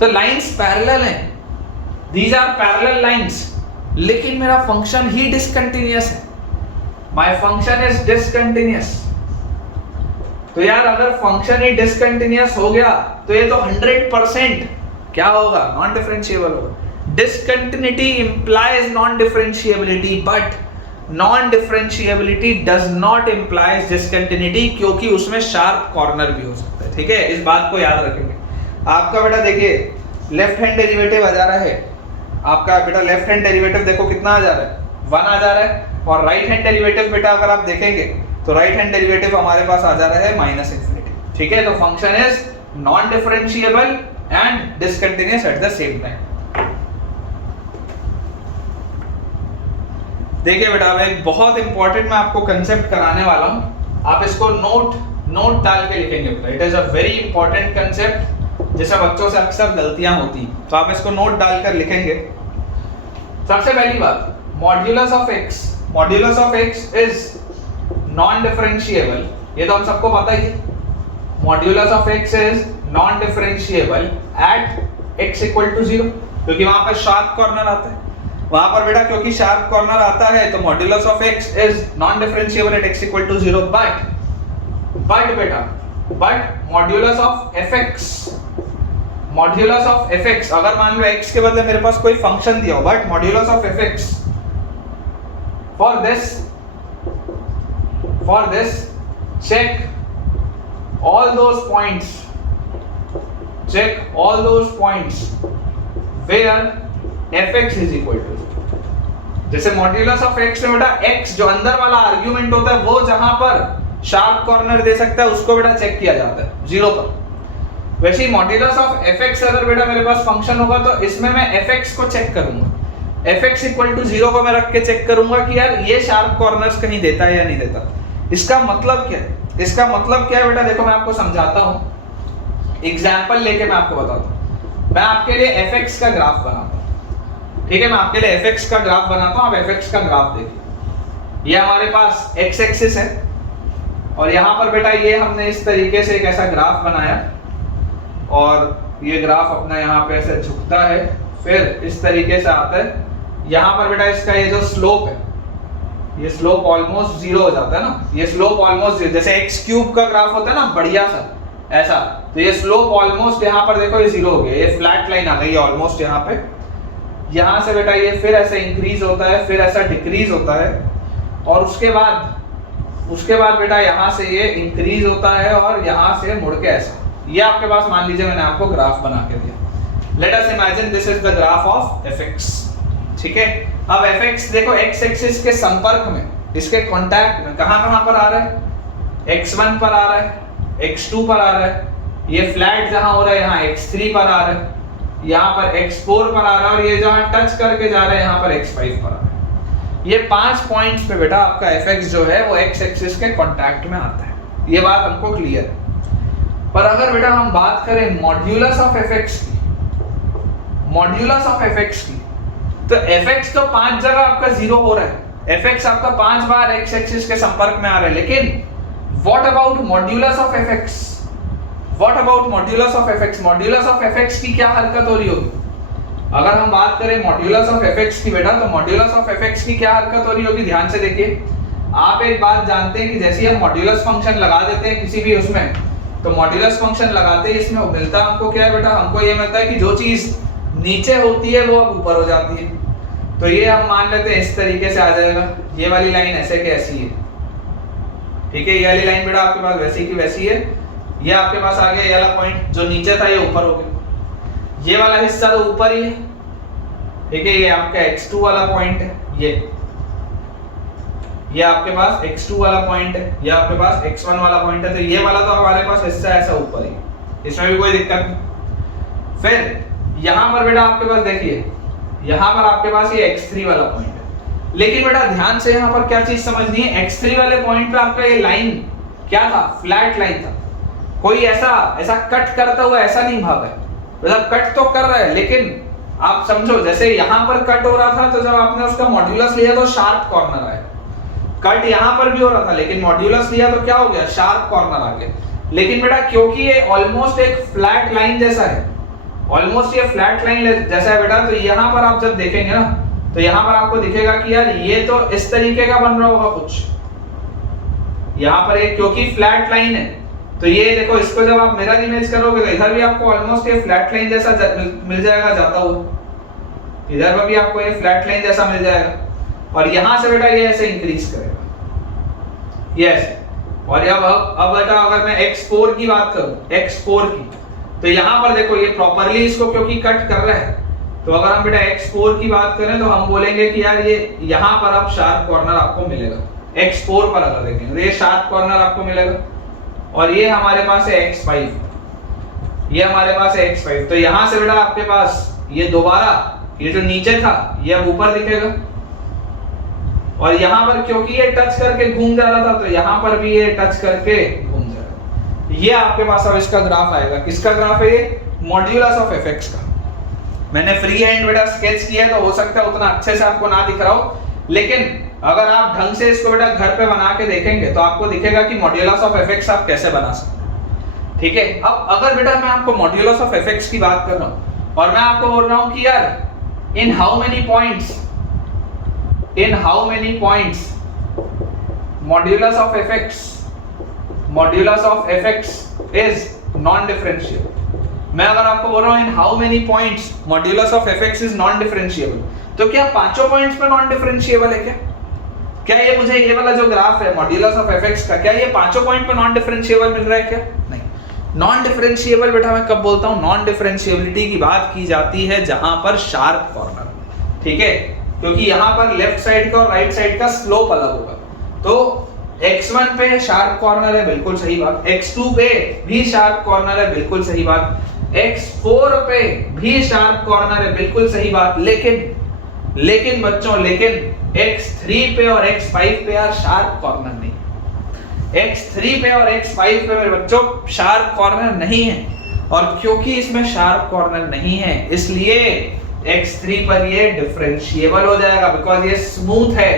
तो लाइंस पैरेलल हैं, दीज आर पैरेलल लाइंस, लेकिन मेरा फंक्शन ही डिसकंटिन्यूअस है, माय फंक्शन इज डिसकंटिन्यूअस। तो यार अगर फंक्शन ही डिसकंटिन्यूअस हो गया तो ये तो 100% क्या होगा, नॉन डिफरेंशिएबल होगा। Discontinuity implies non differentiability, but non differentiability does not implies discontinuity, क्योंकि उसमें शार्प कॉर्नर भी हो सकता है, ठीक है, इस बात को याद रखेंगे। आपका बेटा देखिए लेफ्ट हैंड डेरिवेटिव आ जा रहा है, आपका बेटा लेफ्ट हैंड डेरिवेटिव देखो कितना आ जा रहा है, 1 आ जा रहा है, और राइट हैंड डेरिवेटिव बेटा अगर आप देखेंगे तो राइट हैंड डेरिवेटिव हमारे पास आ जा रहा है माइनस इंफिनिटी, ठीक है, तो function is non differentiable and discontinuous eight the same time. देखिए बेटा अब एक बहुत इंपॉर्टेंट मैं आपको कंसेप्ट कराने वाला हूं, आप इसको नोट डाल के लिखेंगे बेटा, it is a very important concept, जिससे बच्चों से अक्सर गलतियां होती हैं, तो आप इसको नोट डालकर लिखेंगे। सबसे पहली बात, modulus of x is non differentiable, ये तो हम सबको पता ही है, modulus of x is non differentiable at x equal to 0, क्योंकि वहां पर शार्प कॉर्नर आता है, वहां पर बेटा क्योंकि शार्प कॉर्नर आता है तो modulus of x is non differentiable at x equal to 0, but modulus of fx अगर मान लो x के बदले मेरे पास कोई फंक्शन दिया हो, but modulus of fx for this check all those points where fx is equal to, जैसे modulus of x में बेटा x जो अंदर वाला आर्गुमेंट होता है वो जहां पर शार्प कॉर्नर दे सकता है उसको बेटा चेक किया जाता है 0 पर, वैसे ही मॉड्यूलस ऑफ fx अगर बेटा मेरे पास फंक्शन होगा तो इसमें मैं fx को चेक करूंगा, fx इक्वल टू 0 को मैं रख के चेक करूंगा कि यार ये शार्प कॉर्नर्स कहीं देता है या नहीं देता। इसका मतलब क्या है, इसका मतलब क्या है बेटा, देखो मैं आपको समझाता हूं, एग्जांपल लेके मैं आपको बताता हूं। मैं आपके लिए fx का ग्राफ बनाता हूं, ठीक है, मैं आपके लिए fx का ग्राफ बनाता हूं, आप fx का ग्राफ देखिए। ये हमारे पास x एक्सिस है और यहाँ पर बेटा ये हमने इस तरीके से एक ऐसा ग्राफ बनाया और ये ग्राफ अपना यहाँ पे ऐसे झुकता है, फिर इस तरीके से आता है। यहाँ पर बेटा इसका ये जो स्लोप है, ये स्लोप ऑलमोस्ट जीरो हो जाता है ना, ये स्लोप ऑलमोस्ट जैसे एक्स क्यूब का ग्राफ होता है ना बढ़िया सा ऐसा, तो ये स्लोप ऑलमोस्ट यहाँ पर देखो ये जीरो हो गया, ये फ्लैट लाइन आ गई है ऑलमोस्ट यहाँ पे। यहाँ से बेटा ये फिर ऐसे इंक्रीज होता है, फिर ऐसा डिक्रीज होता है और उसके बाद बेटा यहाँ से ये इंक्रीज होता है और यहाँ से मुड़ के ऐसा। ये आपके पास मान लीजिए मैंने आपको ग्राफ बना के दिया। Let us imagine this is the graph of fx, ठीक है। अब fx देखो x एक्सिस के संपर्क में, इसके कांटेक्ट में कहां पर आ रहा है, x1 पर आ रहा है, x2 पर आ रहा है, ये फ्लैट जहां हो रहा है यहाँ x3 पर आ रहा है, यहाँ पर x4 पर आ रहा है और ये जहां टच करके जा रहा है यहाँ पर x5 पर आ रहा है। ये 5 पॉइंट्स पे बेटा आपका fx जो है वो x एक्सिस के कांटेक्ट में आता है, ये बात हमको क्लियर है। पर अगर बेटा हम बात करें मॉड्यूलस ऑफ fx की, मॉड्यूलस ऑफ fx की, तो fx तो 5 जगह आपका जीरो हो रहा है, fx आपका 5 बार x एक्सिस के संपर्क में आ रहा है, लेकिन what about modulus of fx, what about modulus of fx, modulus of fx की क्या हरकत हो रही होगी? अगर हम बात करें मॉड्यूलस ऑफ fx की बेटा, तो मॉड्यूलस ऑफ fx की क्या हरकत हो रही होगी, ध्यान से देखिए। आप एक बात जानते हैं कि जैसे हम मॉड्यूलस फंक्शन लगा देते हैं किसी भी उसमें, तो मॉड्यूलस फंक्शन लगाते ही इसमें मिलता हमको क्या है बेटा, हमको ये मिलता है कि जो चीज नीचे होती है वो अब ऊपर हो जाती है। तो ये हम मान लेते हैं इस तरीके से आ जाएगा, ये वाली लाइन ऐसे के ऐसी है, ठीक है। ये वाली लाइन बेटा आपके पास वैसी की वैसी है, ये आपके पास आ गया, ये वाला पॉइंट जो नीचे था ये ऊपर हो गया, ये वाला हिस्सा तो ऊपर ही है, ठीक है। ये आपका x2 वाला पॉइंट है, ये आपके पास x2 वाला पॉइंट है, ये आपके पास x1 वाला पॉइंट है, तो ये वाला तो हमारे पास हिस्सा ऐसा ऊपर ही, इसमें भी कोई दिक्कत नहीं। फिर यहाँ पर बेटा आपके पास देखिए, यहाँ पर आपके पास ये x3 वाला पॉइंट है, लेकिन बेटा ध्यान से यहाँ पर क्या चीज समझनी है, x3 वाले पॉइंट पे आपका ये लाइन क्या था, फ्लैट लाइन था, कोई ऐसा कट करता हुआ ऐसा नहीं भागा है, मतलब कट तो कर रहा है, लेकिन आप समझो जैसे यहाँ पर कट हो रहा था, तो जब आपने उसका मॉड्यूलस लिया तो शार्प कॉर्नर आया। कट यहाँ पर भी हो रहा था, लेकिन मॉड्यूलस लिया तो क्या हो गया, शार्प कॉर्नर आ गया। लेकिन बेटा क्योंकि ये ऑलमोस्ट एक फ्लैट लाइन जैसा है, ऑलमोस्ट ये फ्लैट लाइन जैसा है बेटा, तो यहाँ पर आप जब देखेंगे ना, तो यहाँ पर आपको दिखेगा कि यार ये तो इस तरीके का बन रहा होगा कुछ, यहाँ पर एक क्योंकि फ्लैट लाइन है, तो ये देखो इसको जब आप मिरर इमेज करोगे तो इधर भी आपको ऑलमोस्ट ये फ्लैट लाइन जैसा मिल जाएगा जाता हुआ, इधर पर भी आपको ये फ्लैट लाइन जैसा मिल जाएगा, और यहां से बेटा ये ऐसे इंक्रीज करेगा, ये ऐसे। और अब बेटा अगर मैं x4 की बात करूं, x4 की, तो यहां पर देखो ये प्रॉपर्ली इसको क्योंकि कट कर रहा है, तो अगर हम बेटा x4 की बात करें तो हम बोलेंगे कि यार ये यहां पर अब शार्प कॉर्नर आपको मिलेगा, x4 पर अगर देखेंगे तो ये शार्प कॉर्नर आपको मिलेगा, और ये हमारे पास है x5, ये हमारे पास है x5, तो यहां से बेटा आपके पास ये दोबारा ये जो नीचे था ये अब ऊपर दिखेगा, और यहाँ पर क्योंकि ये टच करके घूम जा रहा था, तो यहाँ पर भी ये टच करके घूम जाएगा। ये आपके पास अब इसका ग्राफ आएगा, किसका ग्राफ है ये, मॉड्यूलस ऑफ fx का। मैंने फ्री हैंड बेटा स्केच किया तो हो सकता है उतना अच्छे से आपको ना दिख रहा हो, लेकिन अगर आप ढंग से इसको बेटा घर पे बना के देखेंगे तो आपको दिखेगा कि मॉड्यूलस ऑफ fx आप कैसे बना सकते हैं, ठीक है। अब अगर बेटा मैं आपको मॉड्यूलस ऑफ fx की बात कर रहा हूँ और मैं आपको बोल रहा हूँ कि यार in how many points modulus of fx is non differentiable. मैं अगर आपको बोल रहा हूँ in how many points modulus of fx is non differentiable, तो क्या पांचों पॉइंट्स पे नॉन डिफरेंशिएबल है क्या ये मुझे ये वाला जो ग्राफ है मॉड्यूलस ऑफ fx का, क्या ये पांचों पॉइंट पे नॉन डिफरेंशिएबल मिल रहा है क्या? नहीं। नॉन डिफरेंशिएबल बेटा मैं कब बोलता हूँ, नॉन डिफरेंशिएबिलिटी की बात की जाती है जहां पर शार्प कॉर्नर, ठीक है, क्योंकि यहाँ पर लेफ्ट साइड का और राइट साइड का स्लोप अलग होगा। तो x1 पे शार्प कॉर्नर है, बिल्कुल सही बात, x2 पे भी शार्प कॉर्नर है, बिल्कुल सही बात, x4 पे भी शार्प कॉर्नर है, बिल्कुल सही बात, लेकिन बच्चों x3 पे और x5 पे यार शार्प कॉर्नर नहीं, x3 पे और x5 पे मेरे बच्चों शार्प कॉर्नर नहीं है, और क्योंकि इसमें शार्प कॉर्नर नहीं है x3 पर ये डिफरेंशिएबल हो जाएगा बिकॉज ये स्मूथ है,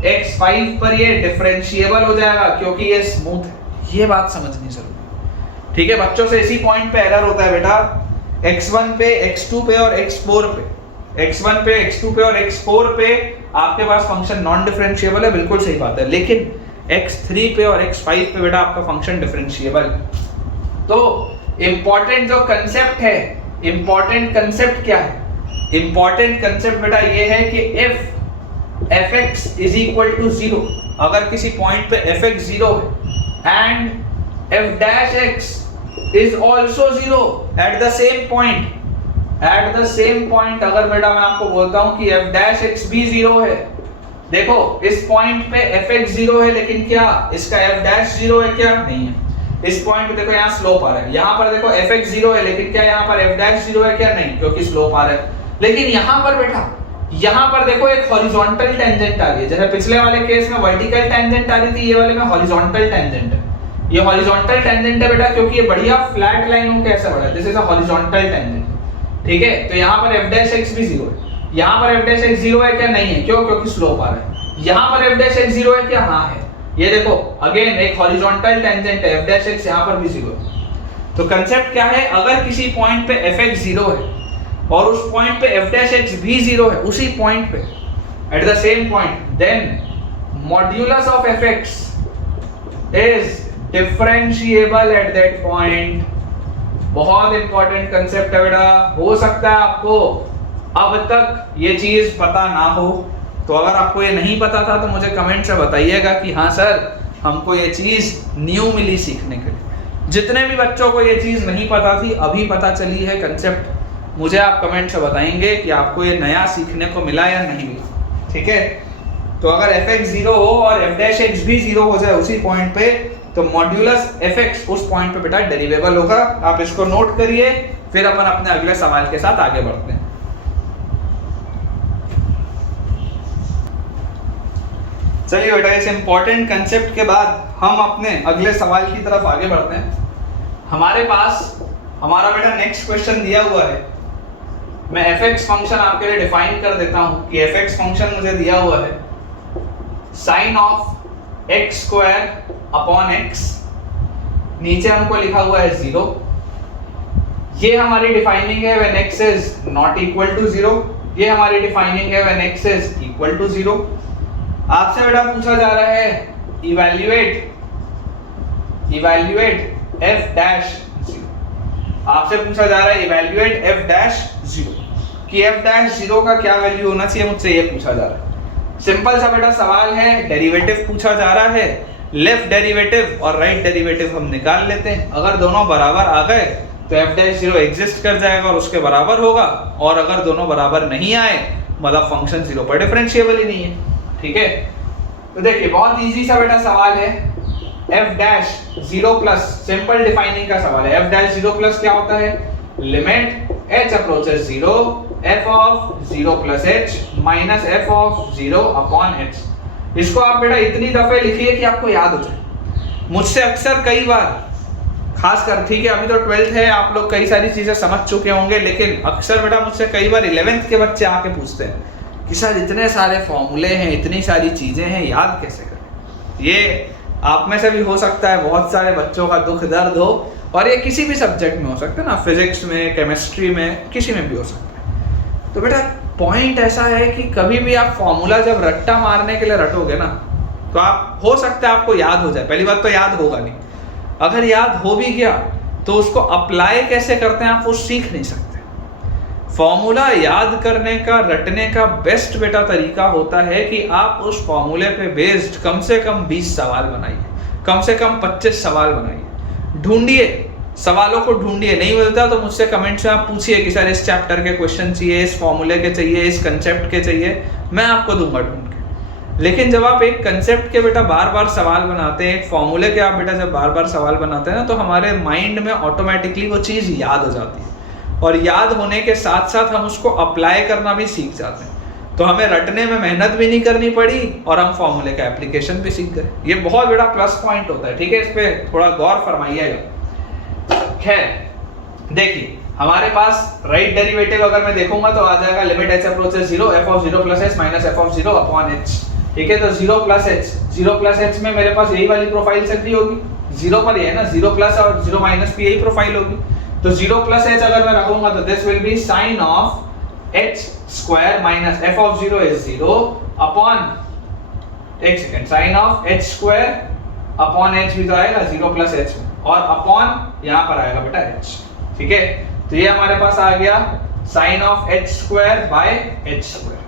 x5 पर ये डिफरेंशिएबल हो जाएगा क्योंकि ये स्मूथ है। ये बात समझनी जरूरी, ठीक है बच्चों से इसी पॉइंट पे एरर होता है बेटा, x1 पे, x2 पे और x4 पे, x1 पे, x2 पे और x4 पे आपके पास फंक्शन नॉन डिफरेंशिएबल है, बिल्कुल सही बात है, लेकिन x3 पे और x5 पे बेटा आपका फंक्शन डिफरेंशिएबल है। तो इंपॉर्टेंट जो कंसेप्ट है, इंपॉर्टेंट कंसेप्ट क्या है? इंपॉर्टेंट कंसेप्ट बेटा ये है कि if fx is equal to 0, अगर किसी पॉइंट पे fx 0 है and f dash x is also 0 at the same point, at the same point अगर बेटा मैं आपको बोलता हूं कि f dash x भी 0 है, देखो इस पॉइंट पे fx 0 है लेकिन क्या इसका f dash 0 है? क्या नहीं है। इस पॉइंट पे देखो यहाँ स्लोप आ रहा है, यहाँ पर देखो fx 0 है लेकिन क्या यहाँ पर f dash 0 है? क्या नहीं, क्योंकि स्लोप आ रहा है। लेकिन यहाँ पर बेटा, यहाँ पर देखो एक हॉरिजॉन्टल टेंजेंट आ रही है, जैसे पिछले वाले केस में वर्टिकल टेंजेंट आ रही थी, ये वाले में हॉरिजॉन्टल टेंजेंट है। ये हॉरिजॉन्टल टेंजेंट है बेटा क्योंकि ये बढ़िया फ्लैट लाइन हो कैसे बढ़ा है, this is a horizontal tangent, ठीक है। तो यहाँ पर f dash x भी 0 है, यहाँ पर f dash x 0 है? क्या नहीं है, क्यों? क्योंकि स्लोप आ रहा है। यहाँ पर f dash x 0 है? क्या हाँ है। ये देखो अगेन एक हॉरिजॉन्टल टेंजेंट है, f dash x यहाँ पर भी 0 है। तो कंसेप्ट क्या है, अगर किसी पॉइंट पे fx 0 है और उस पॉइंट पे f dash x भी 0 है, उसी पॉइंट पे at the same point, then modulus of fx is differentiable at that point. बहुत इंपॉर्टेंट कंसेप्ट है बेटा, हो सकता है आपको अब तक ये चीज पता ना हो, तो अगर आपको ये नहीं पता था तो मुझे कमेंट से बताइएगा कि हाँ सर हमको ये चीज न्यू मिली सीखने के लिए। जितने भी बच्चों को ये चीज नहीं पता थी अभी पता चली है कंसेप्ट, मुझे आप कमेंट से बताएंगे कि आपको ये नया सीखने को मिला या नहीं मिला, ठीक है। तो अगर fx 0 हो और f dash x भी 0 हो जाए उसी पॉइंट पे, तो मॉड्यूलस fx उस पॉइंट पे बेटा डेरिवेबल होगा। आप इसको नोट करिए, फिर अपन अपने अगले सवाल के साथ आगे बढ़ते हैं। चलिए बेटा, इस इंपॉर्टेंट कंसेप्ट के बाद हम अपने अगले सवाल की तरफ आगे बढ़ते हैं। हमारे पास हमारा बेटा नेक्स्ट क्वेश्चन दिया हुआ है। मैं fx फंक्शन आपके लिए डिफाइन कर देता हूं कि fx फंक्शन मुझे दिया हुआ है sin of x square upon x, नीचे हमको लिखा हुआ है 0। ये हमारी डिफाइनिंग है when x is not equal to 0, ये हमारी डिफाइनिंग है when x is equal to 0। आपसे बेटा पूछा जा रहा है इवैल्यूएट f डैश 0, आपसे पूछा जा रहा है इवैल्यूएट f डैश 0 कि f डैश 0 का क्या वैल्यू होना चाहिए, मुझसे ये पूछा जा रहा है। सिंपल सा बेटा सवाल है, डेरिवेटिव पूछा जा रहा है, लेफ्ट डेरिवेटिव और राइट डेरिवेटिव हम निकाल लेते हैं। अगर दोनों बराबर आ गए तो f डैश 0 एग्जिस्ट कर जाएगा और उसके बराबर होगा, और अगर दोनों बराबर नहीं आए मतलब फंक्शन 0 पर डिफरेंशिएबल ही नहीं है, ठीक है। तो देखिए बहुत इजी सा बेटा सवाल है, f dash 0 plus, simple defining का सवाल है। f डैश 0 प्लस क्या होता है, limit h approaches 0 f of 0 plus h minus f of 0 upon h। इसको आप बेटा इतनी दफे लिखिए कि आपको याद हो जाए। मुझसे अक्सर कई बार, खास कर ठीक है अभी तो 12th है, आप लोग कई सारी चीजें समझ चुके होंगे, लेकिन अक्सर बेटा मुझसे कई बार 11th के बच्चे आके पूछते हैं कि सर इतने सारे फॉर्मूले हैं, इतनी सारी चीजें हैं, याद कैसे करें। ये आप में से भी हो सकता है बहुत सारे बच्चों का दुख दर्द हो, और ये किसी भी सब्जेक्ट में हो सकता है ना, फिजिक्स में, केमिस्ट्री में, किसी में भी हो सकता है। तो बेटा पॉइंट ऐसा है कि कभी भी आप फॉर्मूला जब रट्टा मारने के लिए रटोगे ना, तो आप हो सकता है आपको याद हो जाए। पहली बात तो याद होगा नहीं, अगर याद हो भी गया तो उसको अप्लाई कैसे करते हैं आप वो सीख नहीं सकते। फॉर्मूला याद करने का, रटने का बेस्ट बेटा तरीका होता है कि आप उस फॉर्मूले पे बेस्ड कम से कम 20 सवाल बनाइए, कम से कम 25 सवाल बनाइए, ढूंढिए, सवालों को ढूंढिए। नहीं मिलता तो मुझसे कमेंट्स में आप पूछिए कि सर इस चैप्टर के क्वेश्चन चाहिए, इस फॉर्मूले के चाहिए, इस कंसेप्ट के चाहिए, मैं आपको दूंगा ढूंढ के। लेकिन जब आप एक कंसेप्ट के बेटा बार बार सवाल बनाते हैं, एक फॉर्मूले के आप बेटा जब बार बार सवाल बनाते हैं ना, तो हमारे माइंड में ऑटोमेटिकली वो चीज़ याद हो जाती है, और याद होने के साथ साथ हम उसको अप्लाई करना भी सीख जाते हैं। तो हमें रटने में मेहनत भी नहीं करनी पड़ी और हम फॉर्मूले का एप्लीकेशन भी सीख गए। ये बहुत बड़ा प्लस पॉइंट होता है, ठीक है, इस पे थोड़ा गौर फरमाइएगा। खैर देखिए हमारे पास राइट डेरिवेटिव अगर मैं देखूंगा तो आ जाएगा limit h approaches 0 f of 0 plus h minus f of 0 upon h। ठीक है, तो 0 प्लस h में मेरे पास यही वाली प्रोफाइल चल रही होगी, 0 पर ये है ना, 0 प्लस और 0 माइनस भी यही प्रोफाइल होगी। तो 0 प्लस h अगर मैं रखूंगा तो this will be sine of h square minus f of 0 is 0 upon, एक second, sine of h square upon h भी तो आएगा 0 प्लस h में, और अपॉन यहां पर आएगा बेटा h। ठीक है, तो ये हमारे पास आ गया sine of h square by h square,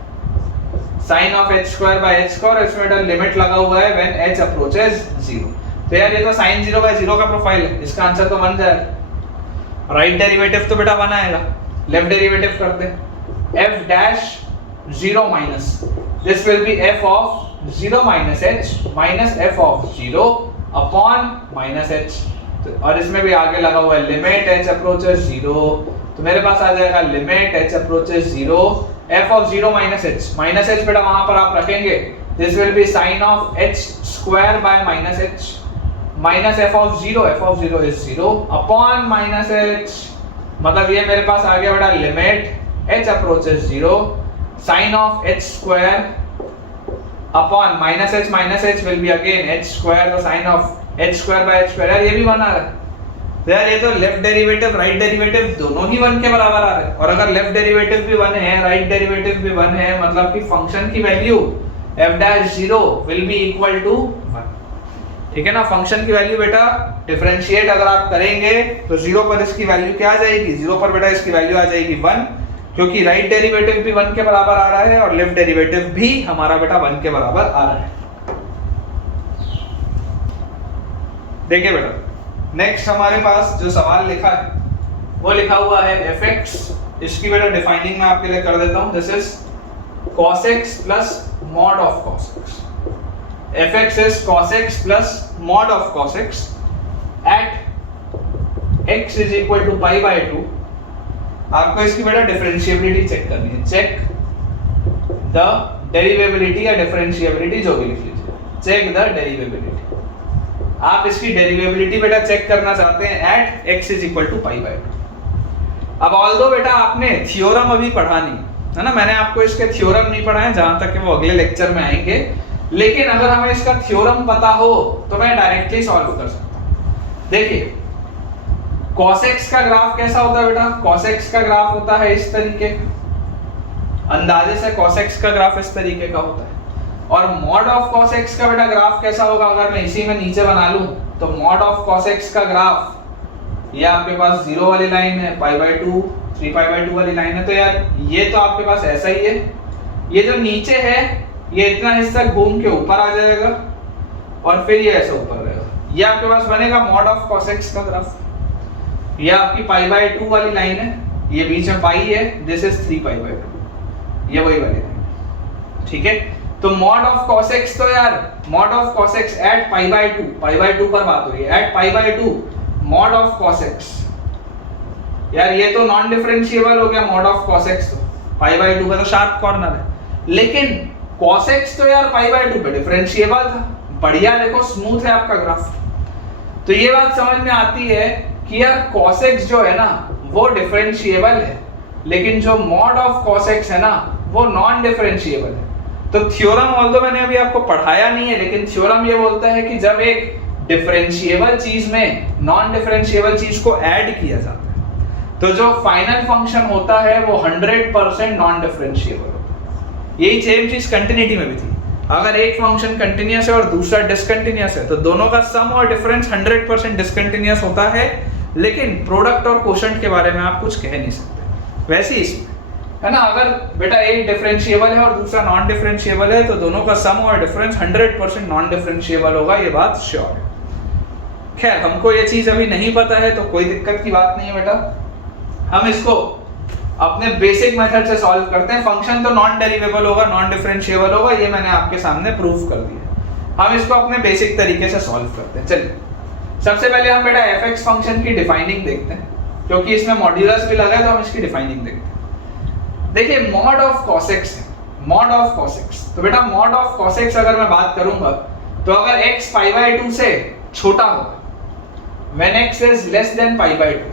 sine of h square by h square, इसमें बेटा लिमिट लगा हुआ है व्हेन h अप्रोचेस 0। तो यार ये तो sin 0 बाय 0 का प्रोफाइल है, इसका आंसर तो 1 जाएगा। राइट डेरिवेटिव तो बेटा 1 आएगा, लेफ्ट डेरिवेटिव करते हैं, f dash 0 minus, this will B f of 0 minus h minus f of 0 upon minus h। तो और इसमें भी आगे लगा हुआ है लिमिट h अप्रोचेस 0, तो मेरे पास आ जाएगा limit h approaches 0 f of 0 minus h बेटा वहां पर आप रखेंगे, this will be sine of h square by minus h minus f of 0 is 0 upon minus h। मतलब ये मेरे पास आ गया बेटा limit h approaches 0 sine of h square upon minus h will be again h square, तो sine of h square by h square, यार ये भी 1 आ रहा है। तो यार ये तो लेफ्ट डेरिवेटिव राइट डेरिवेटिव दोनों ही 1 के बराबर आ रहे हैं, और अगर लेफ्ट डेरिवेटिव भी 1 है राइट डेरिवेटिव भी 1 है, मतलब कि फंक्शन की value f dash 0 will be equal to 1। ठीक है ना, फंक्शन की वैल्यू बेटा डिफरेंशिएट अगर आप करेंगे तो 0 पर इसकी वैल्यू क्या आ जाएगी, 0 पर बेटा इसकी वैल्यू आ जाएगी 1, क्योंकि राइट डेरिवेटिव भी 1 के बराबर आ रहा है और लेफ्ट डेरिवेटिव भी हमारा बेटा 1 के बराबर आ रहा है। देखिए बेटा, नेक्स्ट हमारे पास जो सवाल लिखा है वो लिखा हुआ है fx, इसकी बेटा डिफाइनिंग मैं आपके लिए कर देता हूं, this is cos x plus mod of cos x। fx is cos x plus mod of cos x at x is equal to pi by 2। आपको इसकी बेटा डिफरेंशिएबिलिटी चेक करनी है, चेक द डेरिवेबिलिटी या डिफरेंशिएबिलिटी जो भी लिख लीजिए, चेक द डेरिवेबिलिटी। आप इसकी डेरिवेबिलिटी बेटा चेक करना चाहते हैं at x is equal to pi by 2। अब ऑल्दो बेटा आपने थ्योरम अभी पढ़ा नहीं है ना, मैंने आपको इसके थ्योरम नहीं पढ़ाए, जहां तक कि वो अगले लेक्चर में आएंगे, लेकिन अगर हमें इसका थ्योरम पता हो तो मैं डायरेक्टली सॉल्व कर सकता हूं। देखिए cos x का ग्राफ कैसा होता है बेटा, cos x का ग्राफ होता है इस तरीके का, अंदाजे से cos x का ग्राफ इस तरीके का होता है, और mod ऑफ cos x का बेटा ग्राफ कैसा होगा, अगर मैं इसी में नीचे बना लूं तो mod ऑफ cos x का ग्राफ, ये आपके पास 0 वाली लाइन है, पाई बाय 2 3 पाई बाय 2 वाली लाइन है, तो यार ये तो आपके पास ऐसा ही है, ये जो नीचे है ये इतना हिस्सा घूम के ऊपर आ जाएगा और फिर ये ऐसा ऊपर रहेगा, ये आपके पास बनेगा mod ऑफ cos x का ग्राफ। ये आपकी पाई बाय 2 वाली लाइन है, ये बीच में पाई है, दिस इज 3 पाई बाय 2, ये वही वाली लाइन। ठीक है, तो mod ऑफ cos x, तो यार mod of cos x at pi by 2 पर बात हो रही है, at pi by 2 mod of cos x, यार ये तो नॉन डिफरेंशिएबल हो गया mod ऑफ cos x, तो पाई बाय 2 का तो शार्प कॉर्नर है, लेकिन cos x तो यार पाई बाय 2 पे डिफरेंशिएबल था, बढ़िया, देखो स्मूथ है आपका ग्राफ। तो ये बात समझ में आती है कि यार cos x जो है ना वो डिफरेंशिएबल है, लेकिन जो mod ऑफ cos x है ना वो नॉन डिफरेंशिएबल है। तो थ्योरम ऑल्दो मैंने अभी आपको पढ़ाया नहीं है, लेकिन थ्योरम ये बोलता है कि जब एक डिफरेंशिएबल चीज में नॉन डिफरेंशिएबल चीज को ऐड किया जाता है तो जो फाइनल फंक्शन होता है वो 100% नॉन डिफरेंशिएबल होता है। यही सेम चीज कंटिन्यूटी में भी थी, अगर एक फंक्शन कंटिन्यूअस है और दूसरा डिसकंटिन्यूअस है तो दोनों का सम और डिफरेंस 100% डिसकंटिन्यूअस होता है, लेकिन प्रोडक्ट और कोशेंट के बारे में आप कुछ कह नहीं सकते। वैसे ही इसमें है ना, अगर बेटा एक डिफरेंशिएबल है और दूसरा नॉन डिफरेंशिएबल है तो दोनों का सम और डिफरेंस 100% नॉन डिफरेंशिएबल होगा, ये बात श्योर है। खैर हमको ये चीज अभी नहीं पता है तो कोई दिक्कत की बात नहीं है बेटा, हम इसको अपने बेसिक मेथड से सॉल्व करते हैं। फंक्शन तो नॉन डेरिवेबल होगा, नॉन डिफरेंशिएबल होगा, ये मैंने आपके सामने प्रूफ कर दिया। हम इसको अपने बेसिक तरीके से सॉल्व करते हैं। चलिए सबसे पहले हम बेटा fx फंक्शन की डिफाइनिंग देखते हैं, क्योंकि इसमें मॉड्यूलस भी लगा है तो हम इसकी डिफाइनिंग देखते हैं। देखिए mod ऑफ cos x है, mod ऑफ cos x, तो बेटा mod ऑफ cos x अगर मैं बात करूंगा तो अगर x पाई बाय 2 से छोटा होगा, when x is less than pi by 2,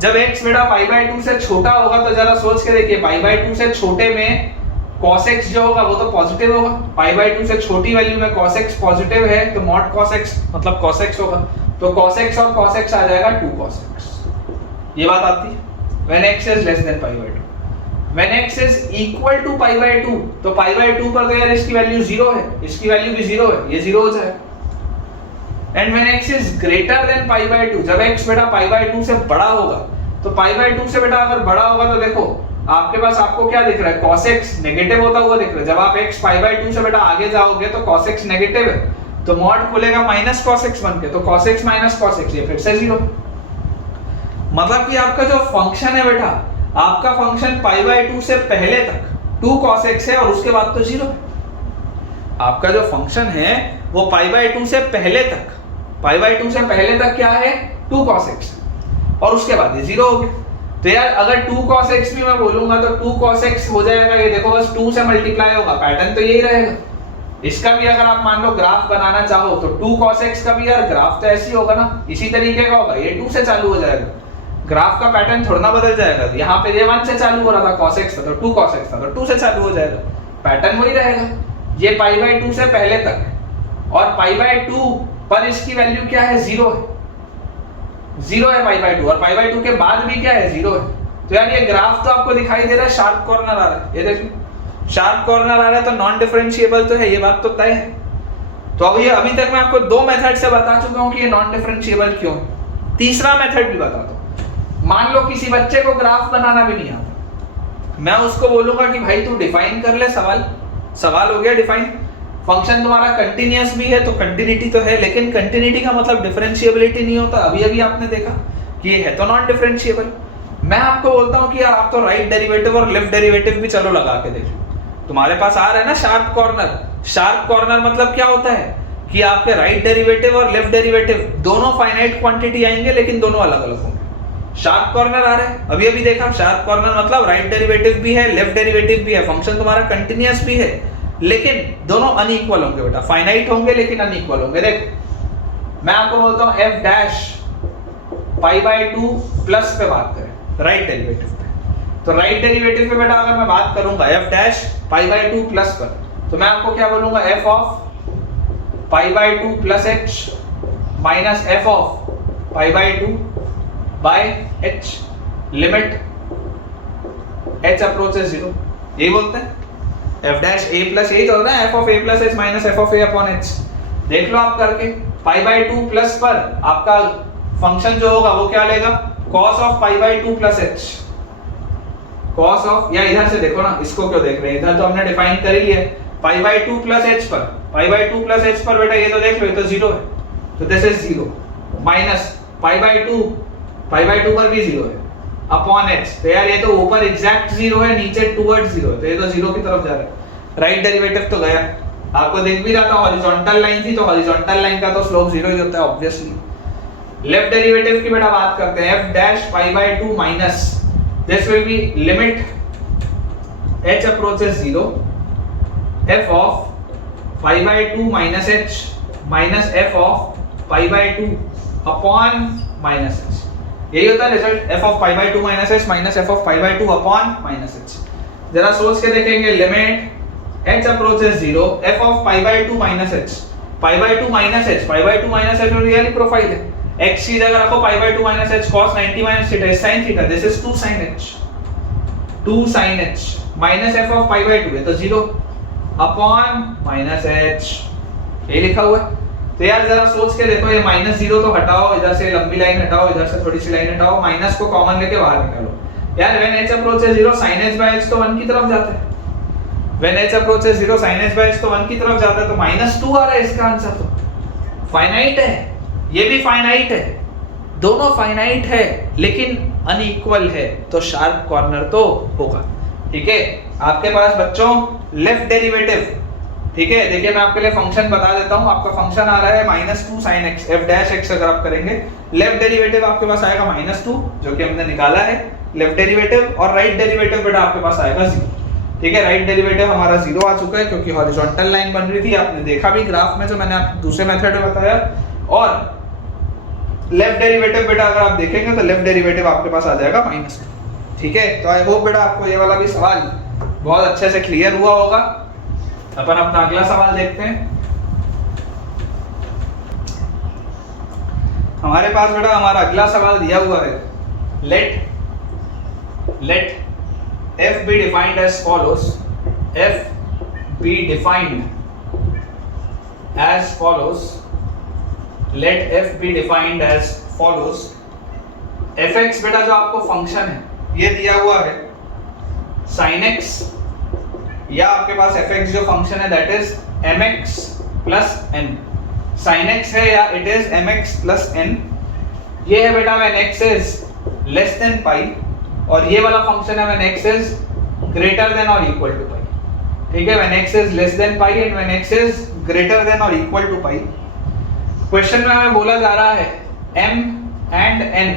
जब x बेटा π/2 से छोटा होगा तो जरा सोच के देखिए, π/2 से छोटे में cos x जो होगा वो तो पॉजिटिव होगा, π/2 से छोटी वैल्यू में cos x पॉजिटिव है तो mod cos x मतलब cos x होगा, तो cos x और cos x आ जाएगा 2 cos x। ये बात आती है when x is less than π/2। when x is equal to π/2 तो π/2 पर तो यार इसकी वैल्यू 0 है, इसकी वैल्यू भी 0 है, ये 0 हो जाएगा। And when x is greater than π/2, जब x बेटा π/2 से बड़ा होगा, तो π/2 से बेटा अगर बड़ा होगा तो देखो आपके पास आपको क्या दिख रहा है, cos x नेगेटिव होता हुआ दिख रहा है। जब आप x π/2 से बेटा आगे जाओगे तो cos x नेगेटिव है, तो मॉड खुलेगा माइनस cos x बन के, तो cos x minus cos x ये फिर से 0। मतलब कि आपका जो फंक्शन है बेटा, आपका फंक्शन π/2 से पहले तक 2 cos x है और उसके बाद तो 0 है। आपका जो फंक्शन है वो π/2 से पहले तक, π/2 से पहले तक क्या है, 2 cos x और उसके बाद ये 0 हो गया। तो यार अगर 2 cos x भी मैं बोलूंगा तो 2 cos x हो जाएगा, ये देखो बस 2 से मल्टीप्लाई होगा, पैटर्न तो यही रहेगा। इसका भी अगर आप मान लो ग्राफ बनाना चाहो तो 2 cos x का भी यार ग्राफ तो ऐसे ही होगा ना, इसी तरीके का होगा, ये 2 से चालू हो जाएगा, ग्राफ का पैटर्न थोड़ा ना बदल जाएगा। यहाँ पे ये 1 से चालू हो रहा था cos x था तो 2 cos x था तो 2 से चालू हो जाएगा, पैटर्न वही रहेगा। ये π/2 से पहले तक है और π/2 पर इसकी वैल्यू क्या है, 0 है, 0 है π/2 और π/2 के बाद भी क्या है, 0 है। तो यार ये ग्राफ तो आपको दिखाई दे रहा है, शार्प कॉर्नर आ रहा है, ये देखो शार्प कॉर्नर आ रहा है, तो नॉन डिफरेंशिएबल तो है, ये बात तो तय है। तो अभी तक मैं आपको 2 मेथड से बता चुका हूं कि ये नॉन डिफरेंशिएबल क्यों है। तीसरा मेथड भी बता दो। मान लो किसी बच्चे को ग्राफ बनाना भी नहीं आता, मैं उसको बोलूंगा कि भाई तू डिफाइन कर ले, सवाल हो गया डिफाइन। फंक्शन तुम्हारा कंटिन्यूअस भी है तो कंटिन्यूटी तो है, लेकिन कंटिन्यूटी का मतलब डिफरेंशिएबिलिटी नहीं होता। अभी आपने देखा कि ये है तो नॉन डिफरेंशिएबल। मैं आपको बोलता हूं कि यार आप तो राइट डेरिवेटिव और लेफ्ट डेरिवेटिव भी चलो लगा के देखो, तुम्हारे पास आ रहा है ना शार्प कॉर्नर। शार्प कॉर्नर मतलब क्या होता है कि आपके राइट डेरिवेटिव और लेफ्ट डेरिवेटिव दोनों फाइनाइट क्वांटिटी आएंगे लेकिन दोनों अलग अलग होंगे। शार्प कॉर्नर आ रहा है, अभी देखा शार्प कॉर्नर मतलब राइट डेरिवेटिव भी है, लेफ्ट डेरिवेटिव भी है, फंक्शन तुम्हारा कंटिन्यूअस भी है, लेकिन दोनों अनइक्वल होंगे बेटा, फाइनाइट होंगे लेकिन अनइक्वल होंगे। देख मैं आपको बोलता हूं f डैश π/2 प्लस पे बात करें राइट डेरिवेटिव पे, तो राइट डेरिवेटिव पे बेटा अगर मैं बात करूंगा f डैश π/2 प्लस पर, तो मैं आपको क्या बोलूंगा, f of π/2 plus h minus f of π/2 by h limit h approaches 0, यही बोलते हैं f डैश a प्लस यही तो होता है f of a plus h minus f of a upon h। देख लो आप करके, π/2 प्लस पर आपका फंक्शन जो होगा वो क्या लेगा, cos of π/2 plus h, cos of, या इधर से देखो ना, इसको क्यों देख रहे हैं, इधर तो हमने डिफाइन कर ही लिया है, π/2 प्लस h पर, π/2 प्लस h पर बेटा ये तो देख लो, ये तो 0 है, तो दिस इज 0 माइनस π/2 पर भी 0 है अपॉन h, तो यार ये तो ऊपर एग्जैक्ट 0 है, नीचे टुवर्ड्स 0 है, तो ये तो 0 की तरफ जा रहा है। राइट डेरिवेटिव तो गया, आपको दिख भी रहा था हॉरिजॉन्टल लाइन थी, तो हॉरिजॉन्टल लाइन का तो स्लोप 0 ही होता है ऑब्वियसली। लेफ्ट डेरिवेटिव की बेटा बात करते हैं, f dash π/2 minus this will be limit h approaches 0 f of π/2 minus h minus f of π/2 upon minus h, यही होता है result, f of π/2 minus h minus f of π/2 upon minus h। जरा सोच के देखेंगे, limit h approaches 0 f of π/2 minus h, π/2 minus h, π/2 minus h में really profile है, x की जगह रखो π/2 minus h cos 90 minus theta sin theta, this is 2 sin h minus f of π/2 है तो 0 अपॉन माइनस h, ये लिखा हुआ है। तो यार जरा सोच के देखो, ये माइनस 0 तो हटाओ, इधर से लंबी लाइन हटाओ, इधर से थोड़ी सी लाइन हटाओ, माइनस को कॉमन लेके बाहर निकालो। यार when h approaches 0 sin h by h तो 1 की तरफ जाता है, when h approaches 0 sin h by h तो 1 की तरफ जाता है, तो -2 आ रहा है इसका आंसर। तो फाइनाइट है, ये भी फाइनाइट है, दोनों फाइनाइट है लेकिन अनइक्वल है, तो शार्प कॉर्नर तो होगा। ठीक है, आपके पास बच्चों लेफ्ट डेरिवेटिव, ठीक है, देखिए मैं आपके लिए फंक्शन बता देता हूं, आपका फंक्शन आ रहा है -2 sin x, f dash x अगर आप करेंगे, लेफ्ट डेरिवेटिव आपके पास आएगा -2 जो कि हमने निकाला है लेफ्ट डेरिवेटिव, और राइट डेरिवेटिव बेटा आपके पास आएगा 0। ठीक है, राइट डेरिवेटिव हमारा 0 आ चुका है क्योंकि हॉरिजॉन्टल लाइन बन रही थी, आपने देखा भी ग्राफ में जो मैंने आपको दूसरे मेथड में बताया। और लेफ्ट डेरिवेटिव बेटा अगर आप देखेंगे तो लेफ्ट डेरिवेटिव आपके पास आ जाएगा -2। ठीक है, तो आई होप बेटा आपको ये वाला भी सवाल बहुत अच्छे से क्लियर हुआ होगा। अपन अपना अगला सवाल देखते हैं। हमारे पास बेटा हमारा अगला सवाल दिया हुआ है, let f be defined as follows, f be defined as follows, let f be defined as follows। fx बेटा जो आपको फंक्शन है ये दिया हुआ है sin x, या आपके पास fx जो फंक्शन है that is mx plus n। sin x है या it is mx plus n। ये है बेटा when x is less than pi, और ये वाला फंक्शन है when x is greater than or equal to pi। ठीक है, when x is less than pi and when x is greater than or equal to pi। Question में हमें बोला जा रहा है m and n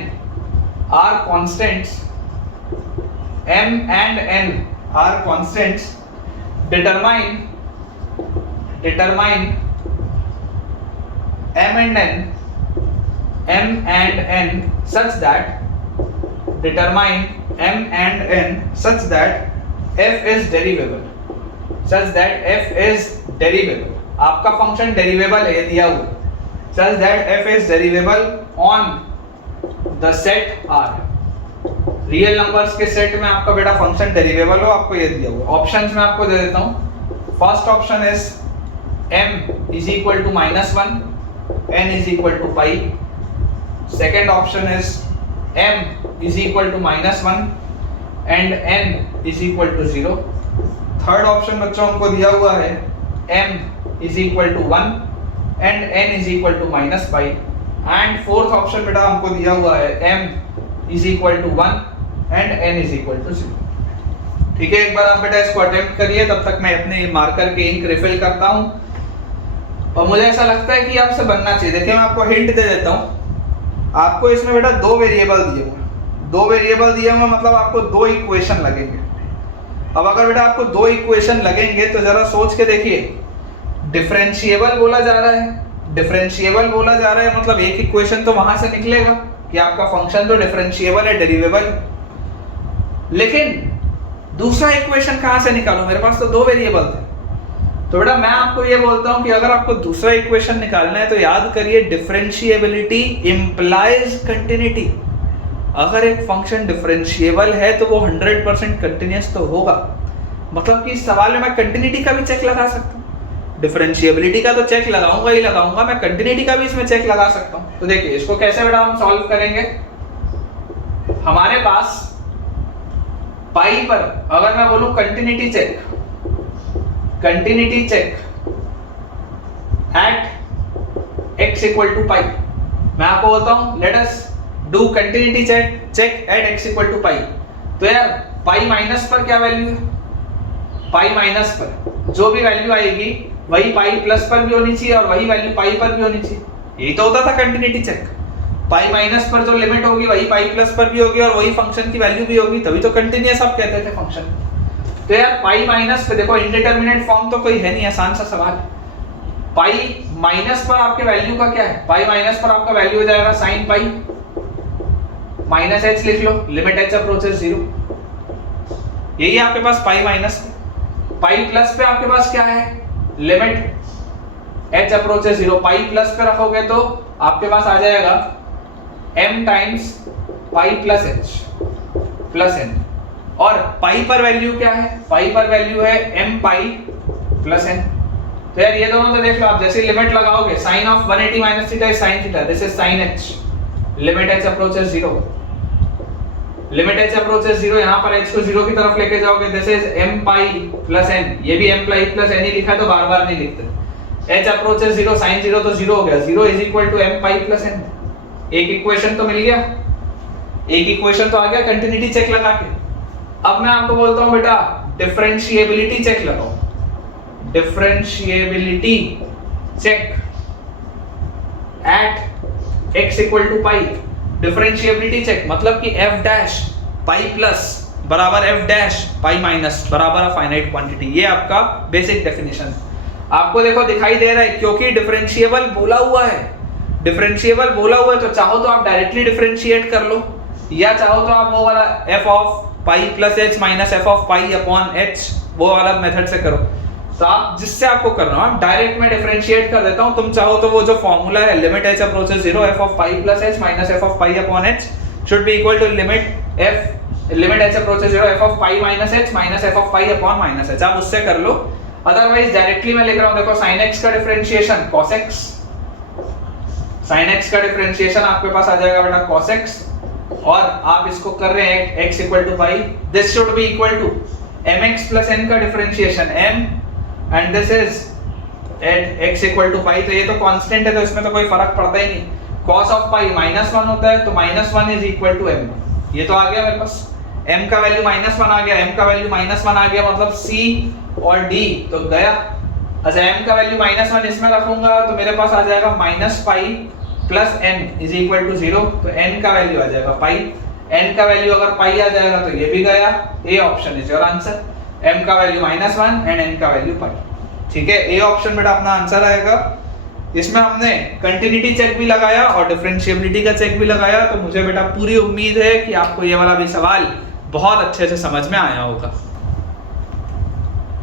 are constants, m and n are constants, determine m and n such that f is derivable, आपका function डेरिवेबल है दिया हुआ, such that f is derivable on the set R। Real numbers के set में आपका बेटा function डेरिवेबल हो, आपको ये दिया हुआ। ऑप्शंस में आपको दे देता हूँ। First option is m is equal to -1, n is equal to pi। Second option is m is equal to -1 and n is equal to 0। Third option बच्चों हमको दिया हुआ है m is equal to 1 and n is equal to -pi। And fourth option बेटा हमको दिया हुआ है m is equal to 1 and n is equal to 0। ठीक है, एक बार आप बेटा इसको अटेम्प्ट करिए, तब तक मैं अपने मार्कर के इंक रिफिल करता हूँ। और मुझे ऐसा लगता है कि आपसे बनना चाहिए। देखिए मैं आपको हिंट दे देता हूँ, आपको इसमें बेटा दो वेरिएबल दिए हुए, मतलब आपको दो इक्वेशन लगेंगे। अब अगर बेटा आपको दो इक्वेशन लगेंगे तो जरा सोच के देखिए, डिफरेंशिएबल बोला जा रहा है, मतलब एक इक्वेशन तो वहां से निकलेगा कि आपका फंक्शन तो डिफरेंशिएबल है, डेरिवेबल। लेकिन दूसरा इक्वेशन कहां से निकालूं, मेरे पास तो दो वेरिएबल थे। तो बेटा मैं आपको ये बोलता हूं कि अगर आपको दूसरा इक्वेशन निकालना है तो याद करिए डिफरेंशिएबिलिटी इंप्लाइज कंटिन्यूटी। अगर एक फंक्शन डिफरेंशिएबल है तो वो 100% कंटिन्यूअस तो होगा, मतलब कि इस सवाल में मैं कंटिन्यूटी का भी चेक लगा सकता हूँ। डिफरेंशिएबिलिटी का तो चेक लगाऊंगा, मैं कंटिन्यूटी का भी इसमें चेक लगा सकता हूँ। तो देखिए इसको कैसे बेटा हम सॉल्व करेंगे। हमारे पास पाई पर अगर मैं बोलूं continuity check at x equal to pi, मैं आपको बोलता हूं let us do continuity check at x equal to pi. तो यार पाई माइनस पर क्या वैल्यू है, पाई माइनस पर जो भी वैल्यू आएगी वही पाई प्लस पर भी होनी चाहिए और वही वैल्यू पाई पर भी होनी चाहिए। यही तो होता था कंटिन्यूटी चेक। पाई माइनस पर जो लिमिट होगी वही पाई प्लस पर भी होगी और वही फंक्शन की वैल्यू भी होगी, तभी तो कंटिन्यूअस आप कहते थे फंक्शन। तो यार पाई माइनस पे देखो इंडिटरमिनेट फॉर्म तो कोई है नहीं, आसान सा सवाल। पाई माइनस पर आपके वैल्यू का क्या है, पाई माइनस पर आपका वैल्यू हो जाएगा साइन पाई माइनस h लिख लो, लिमिट h अप्रोचेस 0। यही है आपके पास पाई माइनस पे। पाई प्लस पे आपके पास क्या है, limit h approaches 0। Pi plus पे रखोगे तो आपके पास आ जाएगा m टाइम्स पाई प्लस h प्लस n। और पाई पर वैल्यू क्या है, पाई पर वैल्यू है m पाई प्लस n। तो यार ये दोनों तो देख लो आप, जैसे लिमिट लगाओगे sine of 180 minus theta is sine theta, this is sine h, limit h approaches 0, limit h approaches 0, यहां पर h को 0 की तरफ लेके जाओगे, this is m pi plus n। ये भी m पाई प्लस n ही लिखा है तो बार-बार नहीं लिखते। h अप्रोचेस 0 sin 0 तो 0 हो गया, 0 is equal to m pi plus n। एक इक्वेशन तो मिल गया, एक इक्वेशन तो आ गया कंटिन्यूटी चेक लगा के। अब मैं आपको बोलता हूं बेटा डिफरेंशिएबिलिटी चेक लगाओ, differentiability check at x equal to pi. Differentiability check मतलब कि f डैश पाई प्लस बराबर f डैश पाई माइनस बराबर फाइनाइट क्वांटिटी। ये आपका बेसिक डेफिनेशन है। आपको देखो दिखाई दे रहा है क्योंकि डिफरेंशिएबल बोला हुआ है, डिफरेंशिएबल बोला हुआ है तो चाहो तो आप डायरेक्टली डिफरेंशिएट कर लो, या चाहो तो आप वो वाला f of pi plus h minus f of pi upon h वो वाला मेथड से करो। तो आप जिससे आपको करना हो, आप डायरेक्ट में डिफरेंशिएट कर देता हूं, तुम चाहो तो वो जो फॉर्मूला है limit h approaches 0 f of pi plus h minus f of pi upon h should be equal to limit h approaches 0 f of pi minus h minus f of pi upon minus h, आप उससे कर लो। Otherwise directly मैं लिख रहा हूं, देखो sin x का differentiation cos x, sin x का डिफरेंशिएशन आपके पास आ जाएगा बेटा cos x, और आप इसको कर रहे हैं x equal to pi, this should be equal to mx plus n का differentiation m and this is at x equal to pi. तो ये तो कांस्टेंट है तो इसमें तो कोई फर्क पड़ता ही नहीं, cos ऑफ पाई -1 होता है तो -1 इज इक्वल टू m, ये तो आ गया मेरे पास, m का वैल्यू -1 आ गया, m का वैल्यू -1 आ गया मतलब c और d तो गया। अच्छा m का वैल्यू -1 इसमें रखूंगा तो मेरे पास आ जाएगा -pi plus n is equal to 0, तो n का वैल्यू आ जाएगा पाई, n का वैल्यू अगर पाई आ जाएगा तो ये भी गया, A option is your answer, m का वैल्यू -1 एंड n का वैल्यू पाई। ठीक है, ए ऑप्शन बेटा अपना आंसर आएगा। इसमें हमने कंटिन्यूटी चेक भी लगाया और डिफरेंशिएबिलिटी का चेक भी लगाया, तो मुझे बेटा पूरी उम्मीद है कि आपको ये वाला भी सवाल बहुत अच्छे से समझ में आया होगा।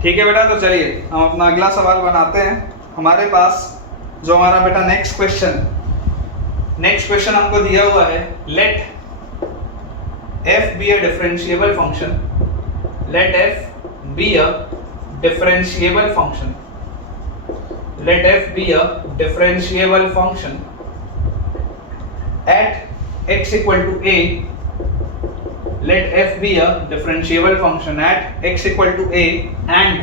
ठीक है बेटा, तो चलिए हम अपना अगला सवाल बनाते हैं। हमारे पास जो हमारा बेटा नेक्स्ट क्वेश्चन हमको दिया हुआ है, late f be a differentiable function, let f be a differentiable function, let f be a differentiable function at x equal to a, let f be a differentiable function at x equal to a and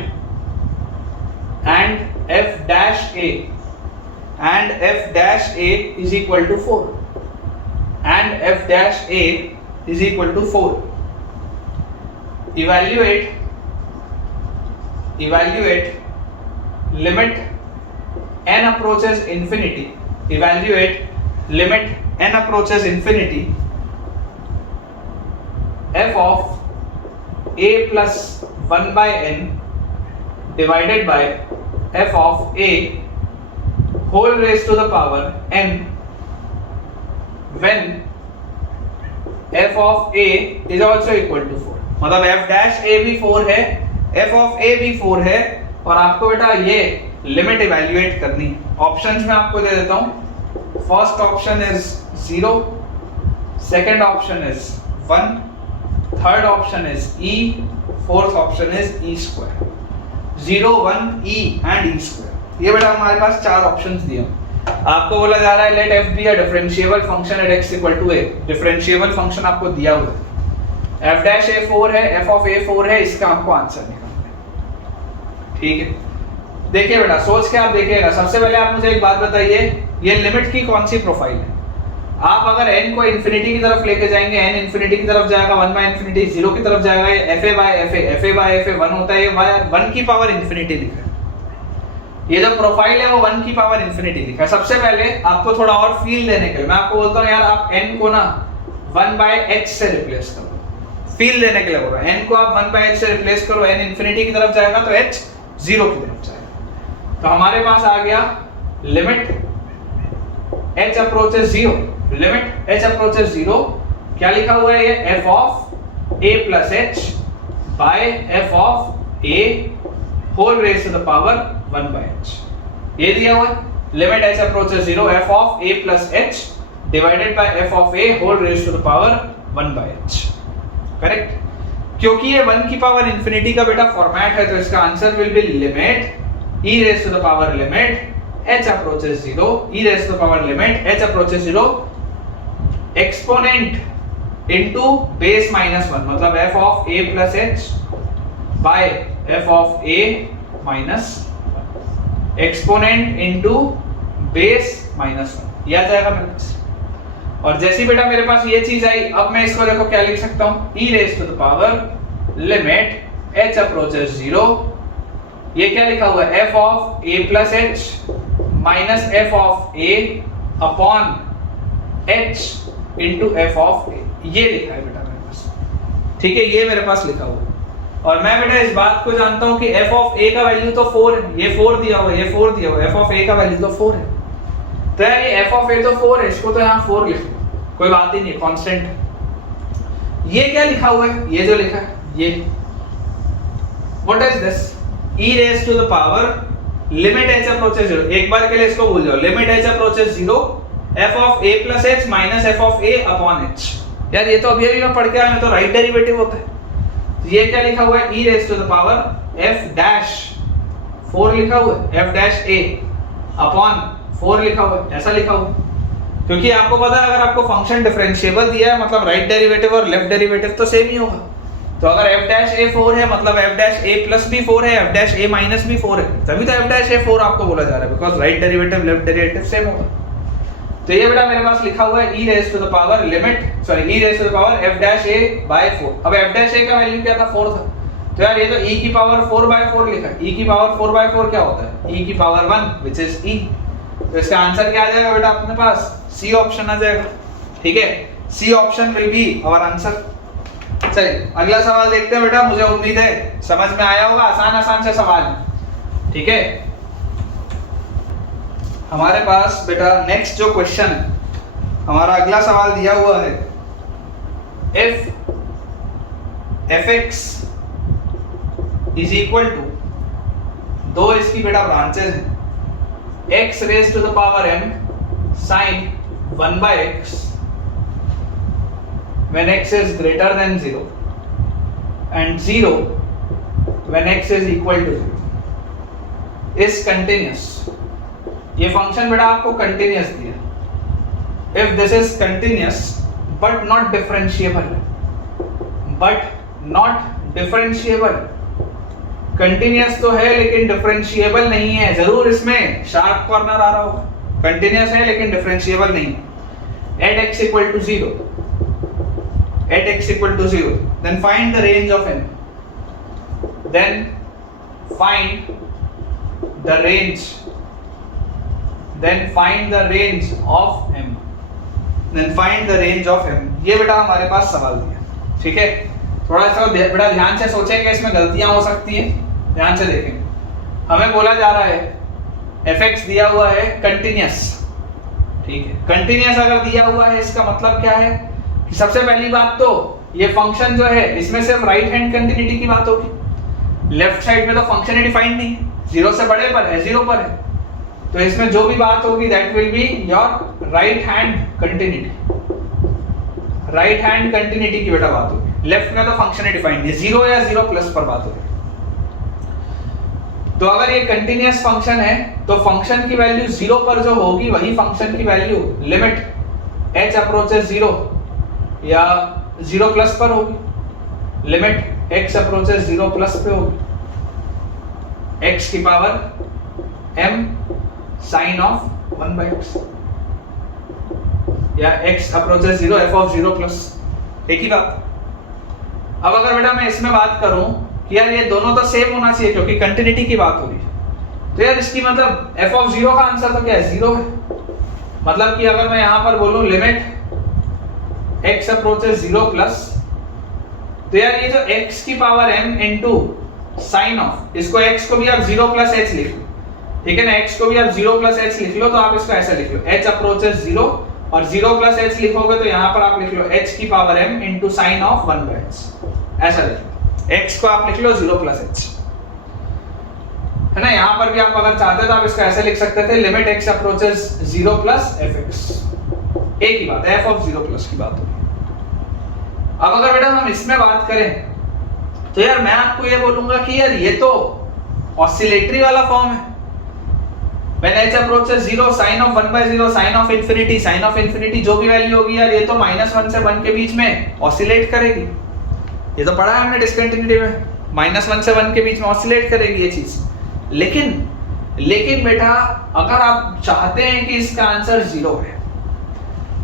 f dash a, and f dash a is equal to 4, and f dash a is equal to 4. Evaluate limit n approaches infinity, evaluate limit n approaches infinity f of a plus 1 by n divided by f of a whole raised to the power n when f of a is also equal to 4। मतलब f dash a भी 4 है, f of a भी 4 है, और आपको बेटा ये limit evaluate करनी है। ऑप्शंस में आपको दे देता हूं, first option is 0, second option is 1, third option is e, fourth option is e square, 0 1 e and e square. ये बेटा हमारे पास चार ऑप्शंस दिए। आपको बोला जा रहा है late f be a differentiable function at x equal to a, differentiable function आपको दिया हुआ है, f dash a 4 है, f of a 4 है, इसका आपको आंसर निकालना है। ठीक है, देखिए बेटा सोच के आप देखिएगा। सबसे पहले आप मुझे एक बात बताइए, ये लिमिट की कौन सी प्रोफाइल है? आप अगर n को इंफिनिटी की तरफ लेके जाएंगे, n इंफिनिटी की तरफ जाएगा, 1 बाय इंफिनिटी 0 की तरफ जाएगा, ये fa बाय fa 1 होता है, ये 1 की पावर इंफिनिटी लिखा है। ये जो प्रोफाइल है वो 1 की पावर इंफिनिटी लिखा है। सबसे पहले आपको थोड़ा और फील देने के लिए मैं आपको बोलता हूँ यार आप n को ना 1 बाय h से रिप्लेस करो, फील देने के लिए बोल रहा हूँ। n को आप 1 बाय h से रिप्लेस करो, n इंफिनिटी की तरफ जाएगा तो h 0 की तरफ जाएगा। तो हमारे पास आ गया limit h approaches 0, limit h approaches 0 क्या लिखा हुआ है, ये f of a plus h by f of a whole raise to the power 1 by h, ये दिया हुआ limit h approaches 0, f of a plus h divided by f of a whole raise to the power 1 by h। Correct, क्योंकि ये 1 की power infinity का बेटा format है तो इसका answer will be limit e raise to the power limit h approaches 0, e raise to the power limit h approaches 0 exponent into base -1, मतलब f of a plus h by f of a minus exponent into base -1, ये आ जाएगा मेरे पास। और जैसी बेटा मेरे पास ये चीज आई, अब मैं इसको देखो क्या लिख सकता हूं, e raise to the power limit h approaches 0, ये क्या लिखा हुआ है, f of a plus h minus f of a upon h into f of a, ये लिखा है बेटा मेरे पास। ठीक है, ये मेरे पास लिखा हुआ है। और मैं बेटा इस बात को जानता हूं कि f ऑफ a का वैल्यू तो 4 है, ये 4 दिया हुआ है, ये 4 दिया हुआ है, f ऑफ a का वैल्यू तो 4 है। तो यार ये f ऑफ a तो 4 है, इसको तो यहाँ 4 लिख लो, कोई बात ही नहीं, कांस्टेंट। ये क्या लिखा हुआ है, ये जो लिखा है ये what is this, e raise to the power limit h approaches 0। एक बार के लिए इसको भूल जाओ, limit h approaches 0 f of a plus h minus f of a upon h। यार ये तो अभी अभी मैं पढ़ के आया हूं, तो राइट डेरिवेटिव होता है। ये क्या लिखा हुआ है, e raise to the power f dash 4 लिखा हुआ है, f डैश a अपॉन 4 लिखा हुआ है, ऐसा लिखा हुआ है। क्योंकि आपको पता है अगर आपको फंक्शन डिफरेंशिएबल दिया है मतलब राइट डेरिवेटिव और लेफ्ट डेरिवेटिव तो सेम ही होगा। तो अगर f डैश a 4 है मतलब f डैश a प्लस भी 4 है, f डैश a माइनस भी 4 है, तभी तो f डैश a 4 आपको बोला जा रहा है, because right derivative left derivative same होगा। तो ये बेटा मेरे पास लिखा हुआ है e raise to the power limit e raise to the power f dash a by 4। अब f डैश a का वैल्यू क्या था, 4 था, तो यार ये तो e की पावर 4 बाय 4 लिखा है। e की पावर 4 बाय 4 क्या होता है, e की पावर 1 व्हिच इज e। तो इसका आंसर क्या आ जाएगा बेटा अपने पास, सी ऑप्शन आ जाएगा। ठीक है, C option will be our answer. चलिए अगला सवाल देखते हैं बेटा, मुझे उम्मीद है समझ में आया होगा, आसान आसान से सवाल। ठीक है, हमारे पास बेटा नेक्स्ट जो क्वेश्चन है, हमारा अगला सवाल दिया हुआ है, if fx is equal to, दो इसकी बेटा ब्रांचेस हैं, x raise to the power m sin 1 by x when x is greater than 0 and 0 when x is equal to 0 is continuous। ये फंक्शन बेटा आपको कंटिन्यूअस दिया। if this is continuous but not differentiable, continuous तो है लेकिन differentiable नहीं है, जरूर इसमें शार्प कॉर्नर आ रहा होगा। कंटिन्यूअस है लेकिन डिफरेंशिएबल नहीं है। at x equal to 0, at x equal to 0, then find the range of m, then find the range of m, then find the range of m। ये बेटा हमारे पास सवाल दिया। ठीक है, थोड़ा सा बेटा ध्यान से सोचेंगे, इसमें गलतियां हो सकती हैं, ध्यान से देखेंगे। हमें बोला जा रहा है fx दिया हुआ है कंटिन्यूअस। ठीक है, कंटिन्यूअस अगर दिया हुआ है इसका मतलब क्या है कि सबसे पहली बात तो ये फंक्शन जो है इसमें सिर्फ राइट हैंड कंटिन्यूटी की बात होगी, लेफ्ट साइड में तो फंक्शन डिफाइंड नहीं है, 0 से बड़े पर है, 0 पर है, तो इसमें जो भी बात होगी that will be your right hand continuity, right hand continuity की बेटा बात होगी। लेफ्ट में तो फंक्शन डिफाइंड है, 0 या 0 प्लस पर बात होगी। तो अगर ये कंटिन्यूअस फंक्शन है तो फंक्शन की वैल्यू 0 पर जो होगी वही फंक्शन की वैल्यू लिमिट h अप्रोचेस 0 या 0 प्लस पर होगी, लिमिट x अप्रोचेस 0 प्लस पे होगी, x की power m sin of 1 by x या x approaches 0 f of 0 plus, एक ही बात। अब अगर बेटा मैं इसमें बात करूं कि यार ये दोनों तो सेम होना चाहिए क्योंकि कंटिन्यूटी की बात हो रही है, तो यार इसकी मतलब f ऑफ 0 का आंसर तो क्या है, 0 है। मतलब कि अगर मैं यहां पर बोलूं लिमिट x अप्रोचेस 0 प्लस, तो यार ये जो x की power m into sine of, इसको x को भी आप 0 प्लस h लिख लो, ठीक है ना, x को भी आप 0 प्लस h लिख लो, तो आप इसको ऐसा लिख लो h अप्रोचेस 0 और 0 प्लस h लिखोगे तो यहां पर आप लिख लो h की power m into sine of 1 by h, ऐसा लिख लो। x को आप लिख लो 0 प्लस h, है ना। यहां पर भी आप अगर चाहते तो आप इसको ऐसे लिख सकते थे limit x approaches 0 plus fx, एक ही बात है, f ऑफ 0 प्लस की बात होगी। अब अगर बेटा हम इसमें बात करें तो यार मैं आपको ये बोलूंगा कि यार ये तो ऑसिलेटरी वाला फॉर्म है, when h approaches 0 sin of 1 by 0 sin of infinity जो भी वैल्यू होगी यार ये तो -1 से 1 के बीच में ऑसिलेट करेगी। ये तो पढ़ा है हमने डिस्कंटिन्यूटी में, -1 से 1 के बीच में ऑसिलेट करेगी ये चीज। लेकिन बेटा अगर आप चाहते हैं कि इसका आंसर 0 है,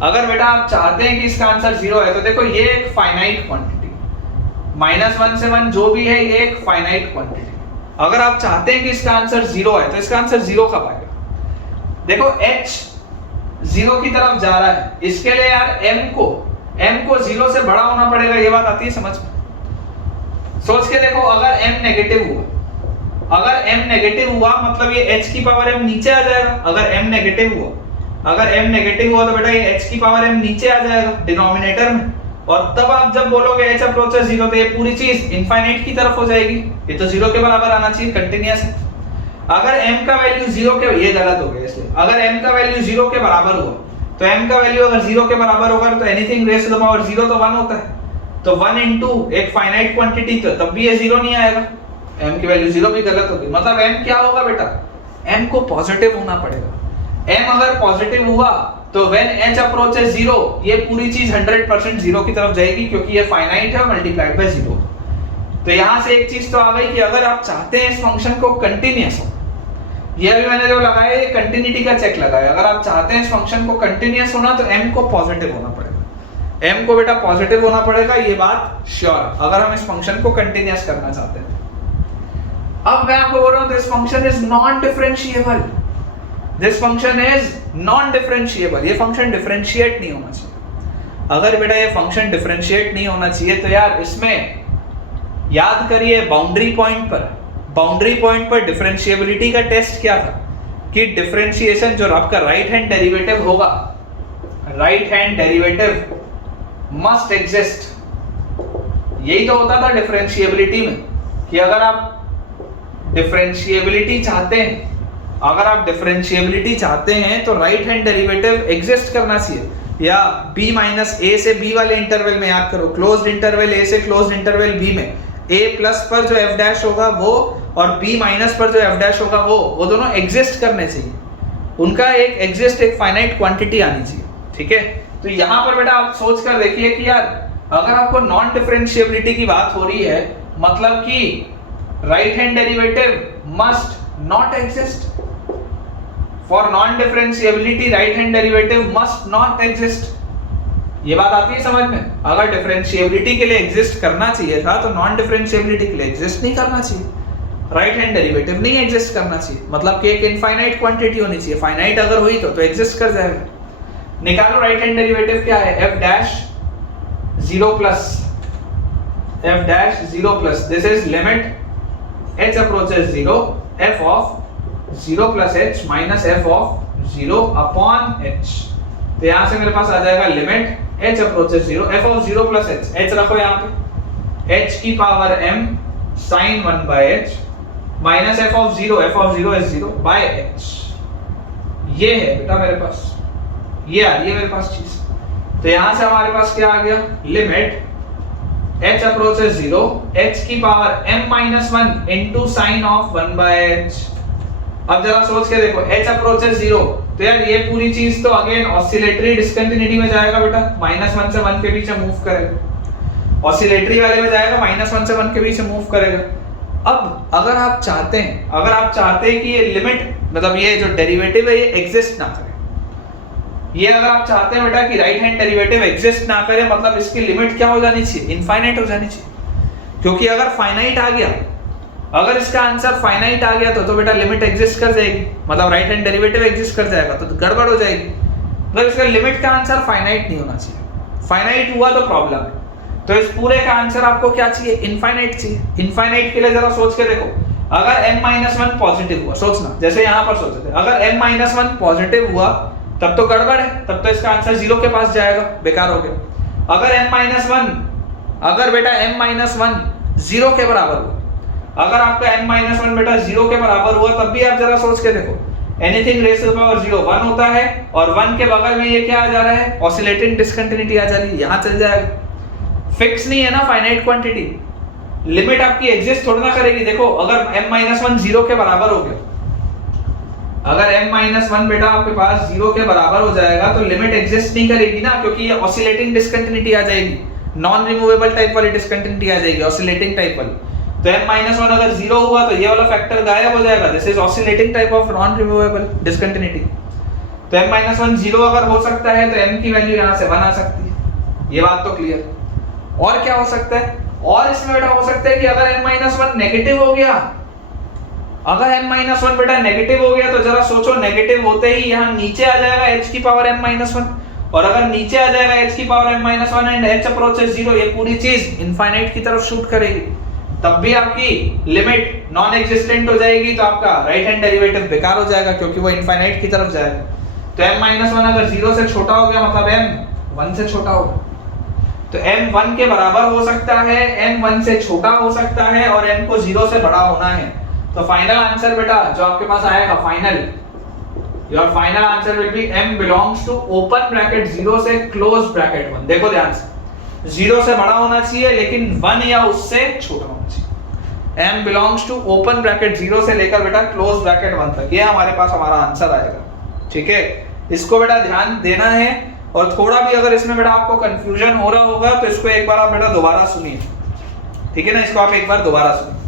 अगर बेटा आप चाहते हैं कि इसका आंसर 0 है, तो देखो ये एक फाइनाइट क्वांटिटी, -1 से 1 जो भी है ये एक फाइनाइट क्वांटिटी। अगर आप चाहते हैं कि इसका आंसर 0 है तो इसका आंसर 0 कब आएगा? देखो h 0 की तरफ जा रहा है, इसके लिए यार m को 0 से बड़ा होना पड़ेगा, ये बात आती है समझ में? सोच के देखो, अगर m नेगेटिव हुआ मतलब ये h की पावर m नीचे आ जाएगा। अगर m नेगेटिव हुआ अगर m नेगेटिव हुआ तो बेटा ये h की पावर m नीचे आ जाएगा डिनोमिनेटर में, और तब आप जब बोलोगे h अप्रोचेस 0 तो ये पूरी चीज इनफाइनाइट की तरफ हो जाएगी, ये तो 0 के बराबर आना चाहिए, कंटीन्यूअस है। अगर m का वैल्यू 0 के, ये गलत हो गया इसलिए, अगर m का वैल्यू 0 के बराबर हुआ तो m का वैल्यू अगर 0 के बराबर होगा तो anything raise to the power 0 तो 1 होता है, तो 1 इनटू एक फाइनाइट क्वांटिटी, तो तब भी ये 0 नहीं आएगा, m की वैल्यू 0 भी गलत होगी। मतलब m क्या होगा बेटा, m को पॉजिटिव होना पड़ेगा। m अगर पॉजिटिव हुआ तो व्हेन h अप्रोचेस 0 ये पूरी चीज 100% 0 की तरफ जाएगी, क्योंकि ये फाइनाइट है मल्टीप्लाइड बाय 0। तो यहां से एक चीज तो आ गई कि अगर आप चाहते हैं इस फंक्शन को कंटीन्यूअस हो, ये अभी मैंने जो लगाया ये कंटिन्यूटी का चेक लगाया, अगर आप चाहते हैं इस फंक्शन को कंटीन्यूअस होना तो m को पॉजिटिव होना पड़ेगा, m को बेटा पॉजिटिव होना पड़ेगा, ये बात श्योर है, अगर हम इस फंक्शन को कंटीन्यूअस करना चाहते हैं। अब मैं आपको बोल रहा हूं this function is non differentiable, this function is non differentiable, ये फंक्शन डिफरेंशिएट नहीं होना चाहिए। अगर बेटा ये फंक्शन डिफरेंशिएट नहीं होना चाहिए तो यार इसमें याद करिए बाउंड्री पॉइंट पर डिफरेंशिएबिलिटी का टेस्ट क्या था कि डिफरेंशिएशन जो आपका राइट हैंड डेरिवेटिव होगा, right hand derivative must exist, यही तो होता था डिफरेंशिएबिलिटी में कि अगर आप डिफरेंशिएबिलिटी चाहते हैं तो राइट हैंड डेरिवेटिव एग्जिस्ट करना चाहिए, या b माइनस a से b वाले इंटरवल में याद करो, क्लोज्ड इंटरवल a से क्लोज्ड इंटरवल b में a प्लस पर जो f डैश होगा वो और b माइनस पर जो f डैश होगा वो दोनों एग्जिस्ट करने चाहिए, उनका एक फाइनाइट क्वांटिटी आनी चाहिए, ठीक है। तो यहाँ पर बेटा आप सोच कर देखिए कि यार अगर आपको नॉन डिफरेंशिएबिलिटी की बात हो रही है, मतलब कि right hand derivative must not exist, for non differentiability right hand derivative must not exist, ये बात आती है समझ में। अगर डिफरेंशिएबिलिटी के लिए एग्जिस्ट करना चाहिए था तो नॉन डिफरेंशिएबिलिटी के लिए एग्जिस्ट नहीं करना चाहिए, राइट हैंड डेरिवेटिव नहीं एग्जिस्ट करना चाहिए, मतलब कि एक इनफाइनाइट क्वांटिटी होनी चाहिए, फाइनाइट अगर हुई तो एग्जिस्ट कर जाएगा। निकालो राइट हैंड डेरिवेटिव क्या है, f dash 0 plus this is limit h approaches 0 f of 0 plus h minus f of 0 upon h, तो यहां से मेरे पास आ जाएगा limit h approaches 0 f of 0 plus h रखो यहां पे, h की power m sin 1 by h minus f of 0 is 0 by h, ये है बेटा मेरे पास, ये आ रही है मेरे पास चीज। तो यहां से हमारे पास क्या आ गया, लिमिट h अप्रोचेस 0 h की power m minus 1 into sine of 1 by h। अब जरा सोच के देखो h अप्रोचेस 0 तो यार ये पूरी चीज तो अगेन ऑसिलेटरी डिस्कंटिन्यूटी में जाएगा बेटा, -1 से 1 के बीच में मूव करेगा, ऑसिलेटरी वाले में जाएगा -1 से 1 के बीच में मूव करेगा। अब अगर आप चाहते हैं कि ये लिमिट मतलब ये जो डेरिवेटिव है ये एग्जिस्ट ना करे, ये अगर आप चाहते हैं बेटा कि राइट हैंड डेरिवेटिव एग्जिस्ट ना करे, मतलब इसकी लिमिट क्या हो जानी चाहिए, इनफाइनाइट हो जानी चाहिए, क्योंकि अगर फाइनाइट आ गया, अगर इसका आंसर फाइनाइट आ गया तो बेटा लिमिट एग्जिस्ट कर जाएगी, मतलब राइट हैंड डेरिवेटिव एग्जिस्ट कर जाएगा तो गड़बड़ हो जाएगी, मतलब इसका लिमिट का आंसर फाइनाइट नहीं होना चाहिए, फाइनाइट हुआ तो प्रॉब्लम है। तो इस पूरे का आंसर आपको क्या चाहिए, इनफाइनाइट चाहिए। इनफाइनाइट के लिए जरा सोच के देखो, अगर m-1 पॉजिटिव हुआ, सोचना जैसे यहां पर सोचते थे, अगर m-1 पॉजिटिव हुआ तब तो गड़बड़ है, तब तो इसका आंसर 0 के पास जाएगा, बेकार हो गया। अगर बेटा m-1 0 के बराबर हुआ, अगर आपका m-1 बेटा 0 के बराबर हुआ तब भी आप जरा सोच के देखो, anything raise to the power 0 1 होता है, और 1 के बगल में ये क्या आ जा रहा है, ऑसिलेटिंग डिस्कंटिन्यूटी आ जा रही है, यहां चल जाएगा। फिक्स नहीं है ना फाइनाइट क्वांटिटी, लिमिट आपकी एग्जिस्ट थोड़ा ना करेगी। देखो अगर m-1 0 के बराबर हो गया, अगर m-1 बेटा आपके पास 0 के बराबर हो जाएगा तो लिमिट एग्जिस्ट नहीं करेगी ना, क्योंकि ये ऑसिलेटिंग डिस्कंटिन्यूटी आ जाएगी, नॉन रिमूवेबल टाइप वाली डिस्कंटिन्यूटी आ जाएगी, ऑसिलेटिंग टाइप वाली। तो m-1 अगर 0 हुआ तो ये वाला फैक्टर गायब हो जाएगा, this is oscillating type of non removable discontinuity. तो m-1 0 अगर हो सकता है तो m की वैल्यू यहां से 1 आ सकती है, ये बात तो क्लियर। और क्या हो सकता है, और इसमें बेटा हो सकता है कि अगर m-1 नेगेटिव हो गया, अगर m-1 बेटा नेगेटिव हो गया तो जरा सोचो, नेगेटिव होते ही यहां नीचे आ जाएगा h की पावर m-1, और अगर नीचे आ जाएगा h की power m-1 and h approaches 0, ये पूरी चीज इनफाइनाइट की तरफ शूट करेगी, तब भी आपकी लिमिट नॉन एग्जिस्टेंट हो जाएगी, तो आपका राइट हैंड डेरिवेटिव बेकार हो जाएगा क्योंकि वो इनफाइनाइट की तरफ जाएगा। तो m-1 अगर 0 से छोटा हो गया मतलब m 1 से छोटा होगा, तो m 1 के बराबर हो सकता है, m 1 से छोटा हो सकता है और m को 0 से बड़ा होना है। तो फाइनल आंसर बेटा जो आपके पास आएगा final, your final answer will be m belongs to open bracket 0 से क्लोज ब्रैकेट 1। देखो ध्यान से, 0 से बड़ा होना चाहिए लेकिन 1 या उससे छोटा होना चाहिए। m belongs to open bracket 0 से लेकर बेटा क्लोज ब्रैकेट 1 तक, ये हमारे पास हमारा आंसर आएगा। ठीक है, इसको बेटा ध्यान देना है। और थोड़ा भी अगर इसमें बेटा आपको कंफ्यूजन हो रहा होगा तो इसको एक बार आप बेटा दोबारा सुनिए, ठीक है ना, इसको आप एक बार दोबारा सुनिए।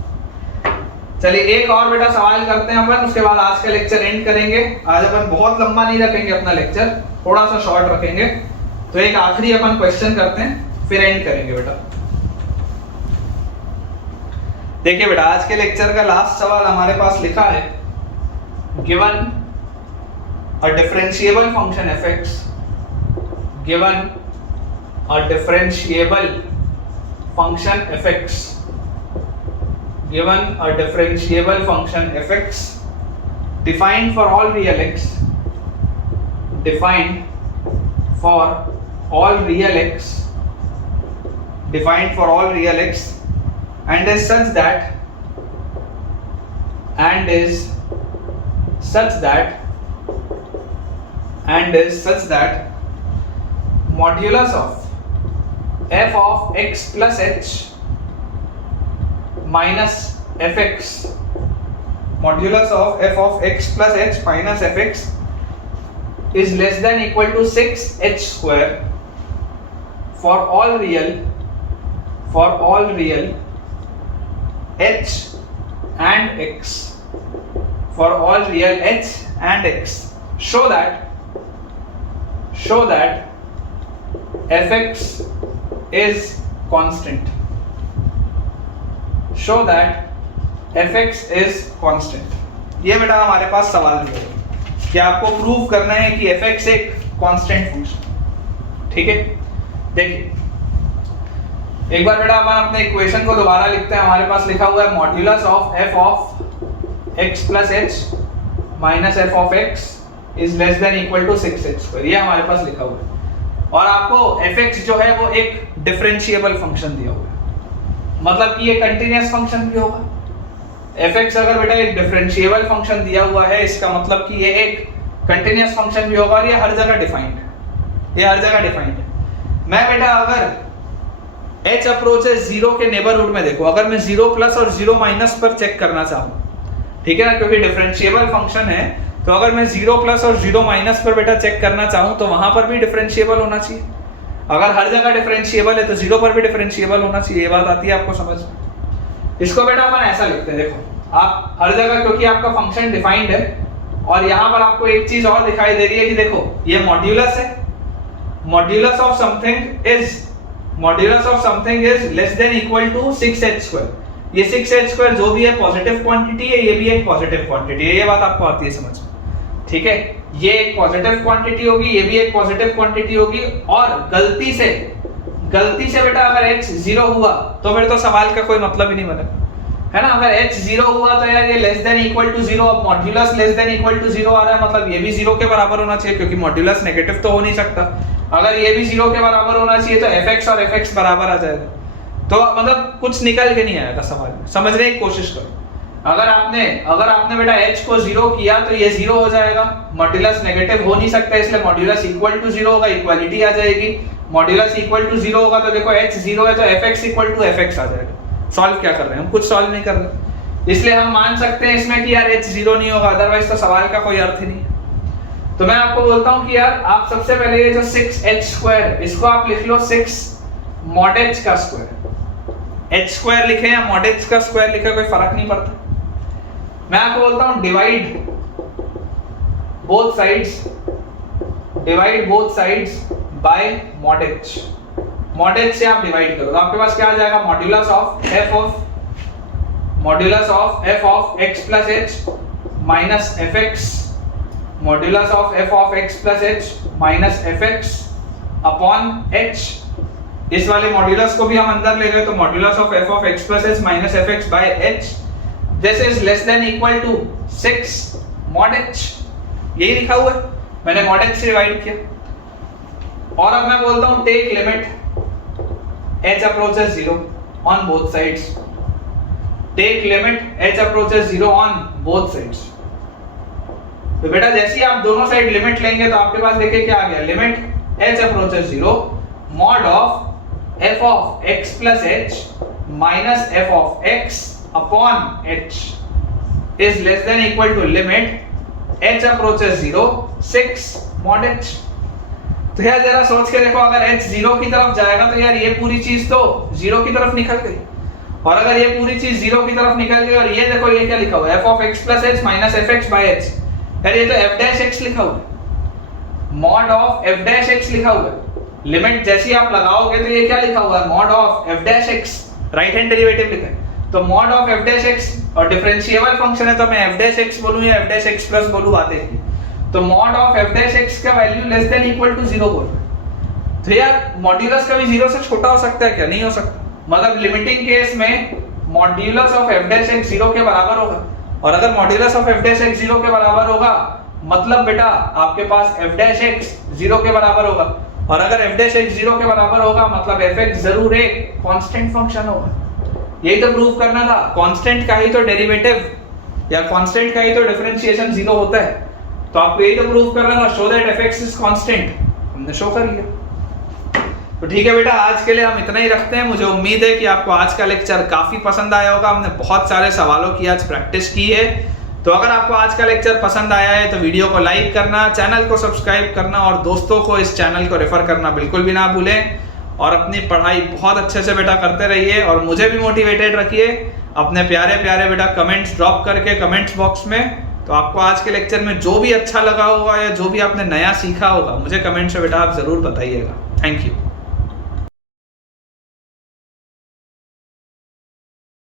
चलिए एक और बेटा सवाल करते हैं अपन, उसके बाद आज का लेक्चर एंड करेंगे। आज अपन बहुत लंबा नहीं रखेंगे अपना लेक्चर, थोड़ा सा शॉर्ट रखेंगे। तो एक आखिरी अपन क्वेश्चन करते हैं फिर एंड करेंगे बेटा। देखिए बेटा आज के लेक्चर का लास्ट सवाल हमारे पास लिखा है, given a differentiable function fx, given a differentiable function fx, given a differentiable function fx defined for all real x, defined for all real x, defined for all real x and is such that modulus of f of x plus h minus fx, modulus of f of x plus h minus fx is less than equal to 6h square for all real h and x, for all real h and x, show that fx is constant, show that fx is constant। ये बेटा हमारे पास सवाल है कि आपको prove करना है कि fx एक कांस्टेंट फंक्शन। ठीक है, देखिए एक बार बेटा अपन अपने इक्वेशन को दोबारा लिखते हैं। हमारे पास लिखा हुआ है modulus of f of x plus h minus f of x is less than equal to 6h square, ये हमारे पास लिखा हुआ है। और आपको fx जो है वो एक डिफरेंशिएबल फंक्शन दिया हुआ है, मतलब कि ये कंटीन्यूअस फंक्शन भी होगा। fx अगर बेटा एक डिफरेंशिएबल फंक्शन दिया हुआ है, इसका मतलब कि ये एक कंटीन्यूअस फंक्शन भी होगा और ये हर जगह डिफाइंड है, ये हर जगह डिफाइंड है। मैं बेटा अगर h अप्रोचेस 0 के नेबरहुड में देखो, अगर मैं 0 प्लस और 0 माइनस पर चेक करना चाहूँ, ठीक है ना, क्योंकि डिफरेंशिएबल फंक्शन है, तो अगर मैं 0 प्लस और 0 माइनस पर बेटा चेक करना चाहूँ तो वहां पर भी डिफरेंशिएबल होना चाहिए। अगर हर जगह डिफरेंशिएबल है तो 0 पर भी डिफरेंशिएबल होना चाहिए। ये बात आती है आपको समझ में? इसको बेटा अपन ऐसा लिखते हैं, देखो आप हर जगह, क्योंकि आपका फंक्शन डिफाइंड है और यहाँ पर आपको एक चीज और दिखाई दे रही है कि देखो ये मॉड्यूलस है, modulus of something is less than equal to 6h square. ये 6h स्क्वायर जो भी है पॉजिटिव क्वांटिटी है, ये भी एक पॉजिटिव क्वांटिटी है। ये बात आपको आती है समझ में? ठीक है, ये एक पॉजिटिव क्वांटिटी होगी, ये भी एक पॉजिटिव क्वांटिटी होगी। और गलती से बेटा अगर h 0 हुआ तो फिर तो सवाल का कोई मतलब ही नहीं बना, है ना। अगर h 0 हुआ तो यार ये लेस देन इक्वल टू 0, अब modulus less than equal to 0 आ रहा है, मतलब ये भी 0 के बराबर होना चाहिए, क्योंकि मॉड्यूलस नेगेटिव तो हो नहीं सकता। अगर ये भी 0 के बराबर होना चाहिए तो fx और fx बराबर आ जाएगा। तो मतलब कुछ निकल के नहीं आएगा सवाल में, समझने की कोशिश करो। अगर आपने बेटा h को 0 किया तो ये 0 हो जाएगा, मॉड्यूलस नेगेटिव हो नहीं सकता, इसलिए मॉड्यूलस इक्वल टू 0 होगा, इक्वालिटी आ जाएगी। मॉड्यूलस इक्वल टू 0 होगा तो देखो h 0 है तो fx इक्वल टू fx आ जाएगा। सॉल्व क्या कर रहे हैं हम? कुछ सॉल्व नहीं कर रहे, इसलिए हम मान सकते हैं इसमें कि यार h 0 नहीं होगा, अदरवाइज तो सवाल का कोई अर्थ ही नहीं। तो मैं आपको बोलता हूं कि यार आप सबसे पहले ये जो 6h स्क्वायर, इसको आप लिख लो 6 mod h का स्क्वायर। h स्क्वायर लिखे या mod h का स्क्वायर लिखे कोई फर्क नहीं पड़ता। मैं आपको बोलता हूं divide both sides by mod h। mod h से आप डिवाइड करो तो आपके पास क्या आ जाएगा? Modulus of f of x plus h minus fx, modulus of f of x plus h minus fx upon h। इस वाले मॉड्यूलस को भी हम अंदर ले गए तो modulus of f of x plus h minus fx by h, this is less than equal to 6 mod h। यही लिखा हुआ है। मैंने mod h से डिवाइड किया, और अब मैं बोलता हूं take limit h approaches 0 on both sides, take limit h approaches 0 on both sides। तो बेटा जैसे ही आप दोनों साइड लिमिट लेंगे तो आपके पास देखिए क्या आ गया, limit h approaches 0 mod of f of x plus h minus f of x upon h is less than equal to limit h approaches 0 6 mod h। तो यार जरा सोच के देखो, अगर h 0 की तरफ जाएगा तो यार ये पूरी चीज तो 0 की तरफ निकल गई, और अगर ये पूरी चीज 0 की तरफ निकल गई, और ये देखो ये क्या लिखा हुआ है, f of x plus h minus fx by h, यार ये तो f dash x लिखा हुआ है, mod of f dash x लिखा हुआ है, लिमिट जैसी आप लगाओगे तो ये क्या लिखा हुआ है, mod of f dash x, right hand derivative लिखा है, तो mod of f dash x, और डिफरेंशिएबल फंक्शन है तो मैं f dash x बोलूं या f dash x plus बोलूं आते ही, तो mod of f dash x का value less than equal to 0 बोल, तो यार मॉड्यूलस कभी 0 से छोटा हो सकता है क्या, नहीं हो सकता, मतलब लिमिटिंग केस में modulus of f dash x 0 के बराबर होगा, और अगर modulus of f dash x 0 के बराबर होगा मतलब बेटा आपके पास f dash x 0 के बराबर होगा, और अगर f dash x 0 के बराबर होगा मतलब fx जरूर एक कांस्टेंट फंक्शन होगा। यही तो प्रूव करना था, कांस्टेंट का ही तो डेरिवेटिव या कांस्टेंट का ही तो डिफरेंशिएशन 0 होता है, तो आपको यही तो प्रूव करना था, show that fx is constant, हमने शो कर लिया। तो ठीक है बेटा, आज के लिए हम इतना ही रखते हैं। मुझे उम्मीद है कि आपको आज का लेक्चर काफी पसंद आया होगा, हमने बहुत सारे सवालों की आज प्रैक्टिस की है। तो अगर आपको आज का लेक्चर पसंद आया है तो वीडियो को लाइक करना, चैनल को सब्सक्राइब करना और दोस्तों को इस चैनल को रेफर करना बिल्कुल भी ना भूलें, और अपनी पढ़ाई बहुत अच्छे से बेटा करते रहिए और मुझे भी मोटिवेटेड रखिए अपने प्यारे प्यारे बेटा कमेंट्स ड्रॉप करके कमेंट्स बॉक्स में। तो आपको आज के लेक्चर में जो भी अच्छा लगा होगा या जो भी आपने नया सीखा होगा मुझे कमेंट्स में बेटा आप जरूर बताइएगा। Thank you.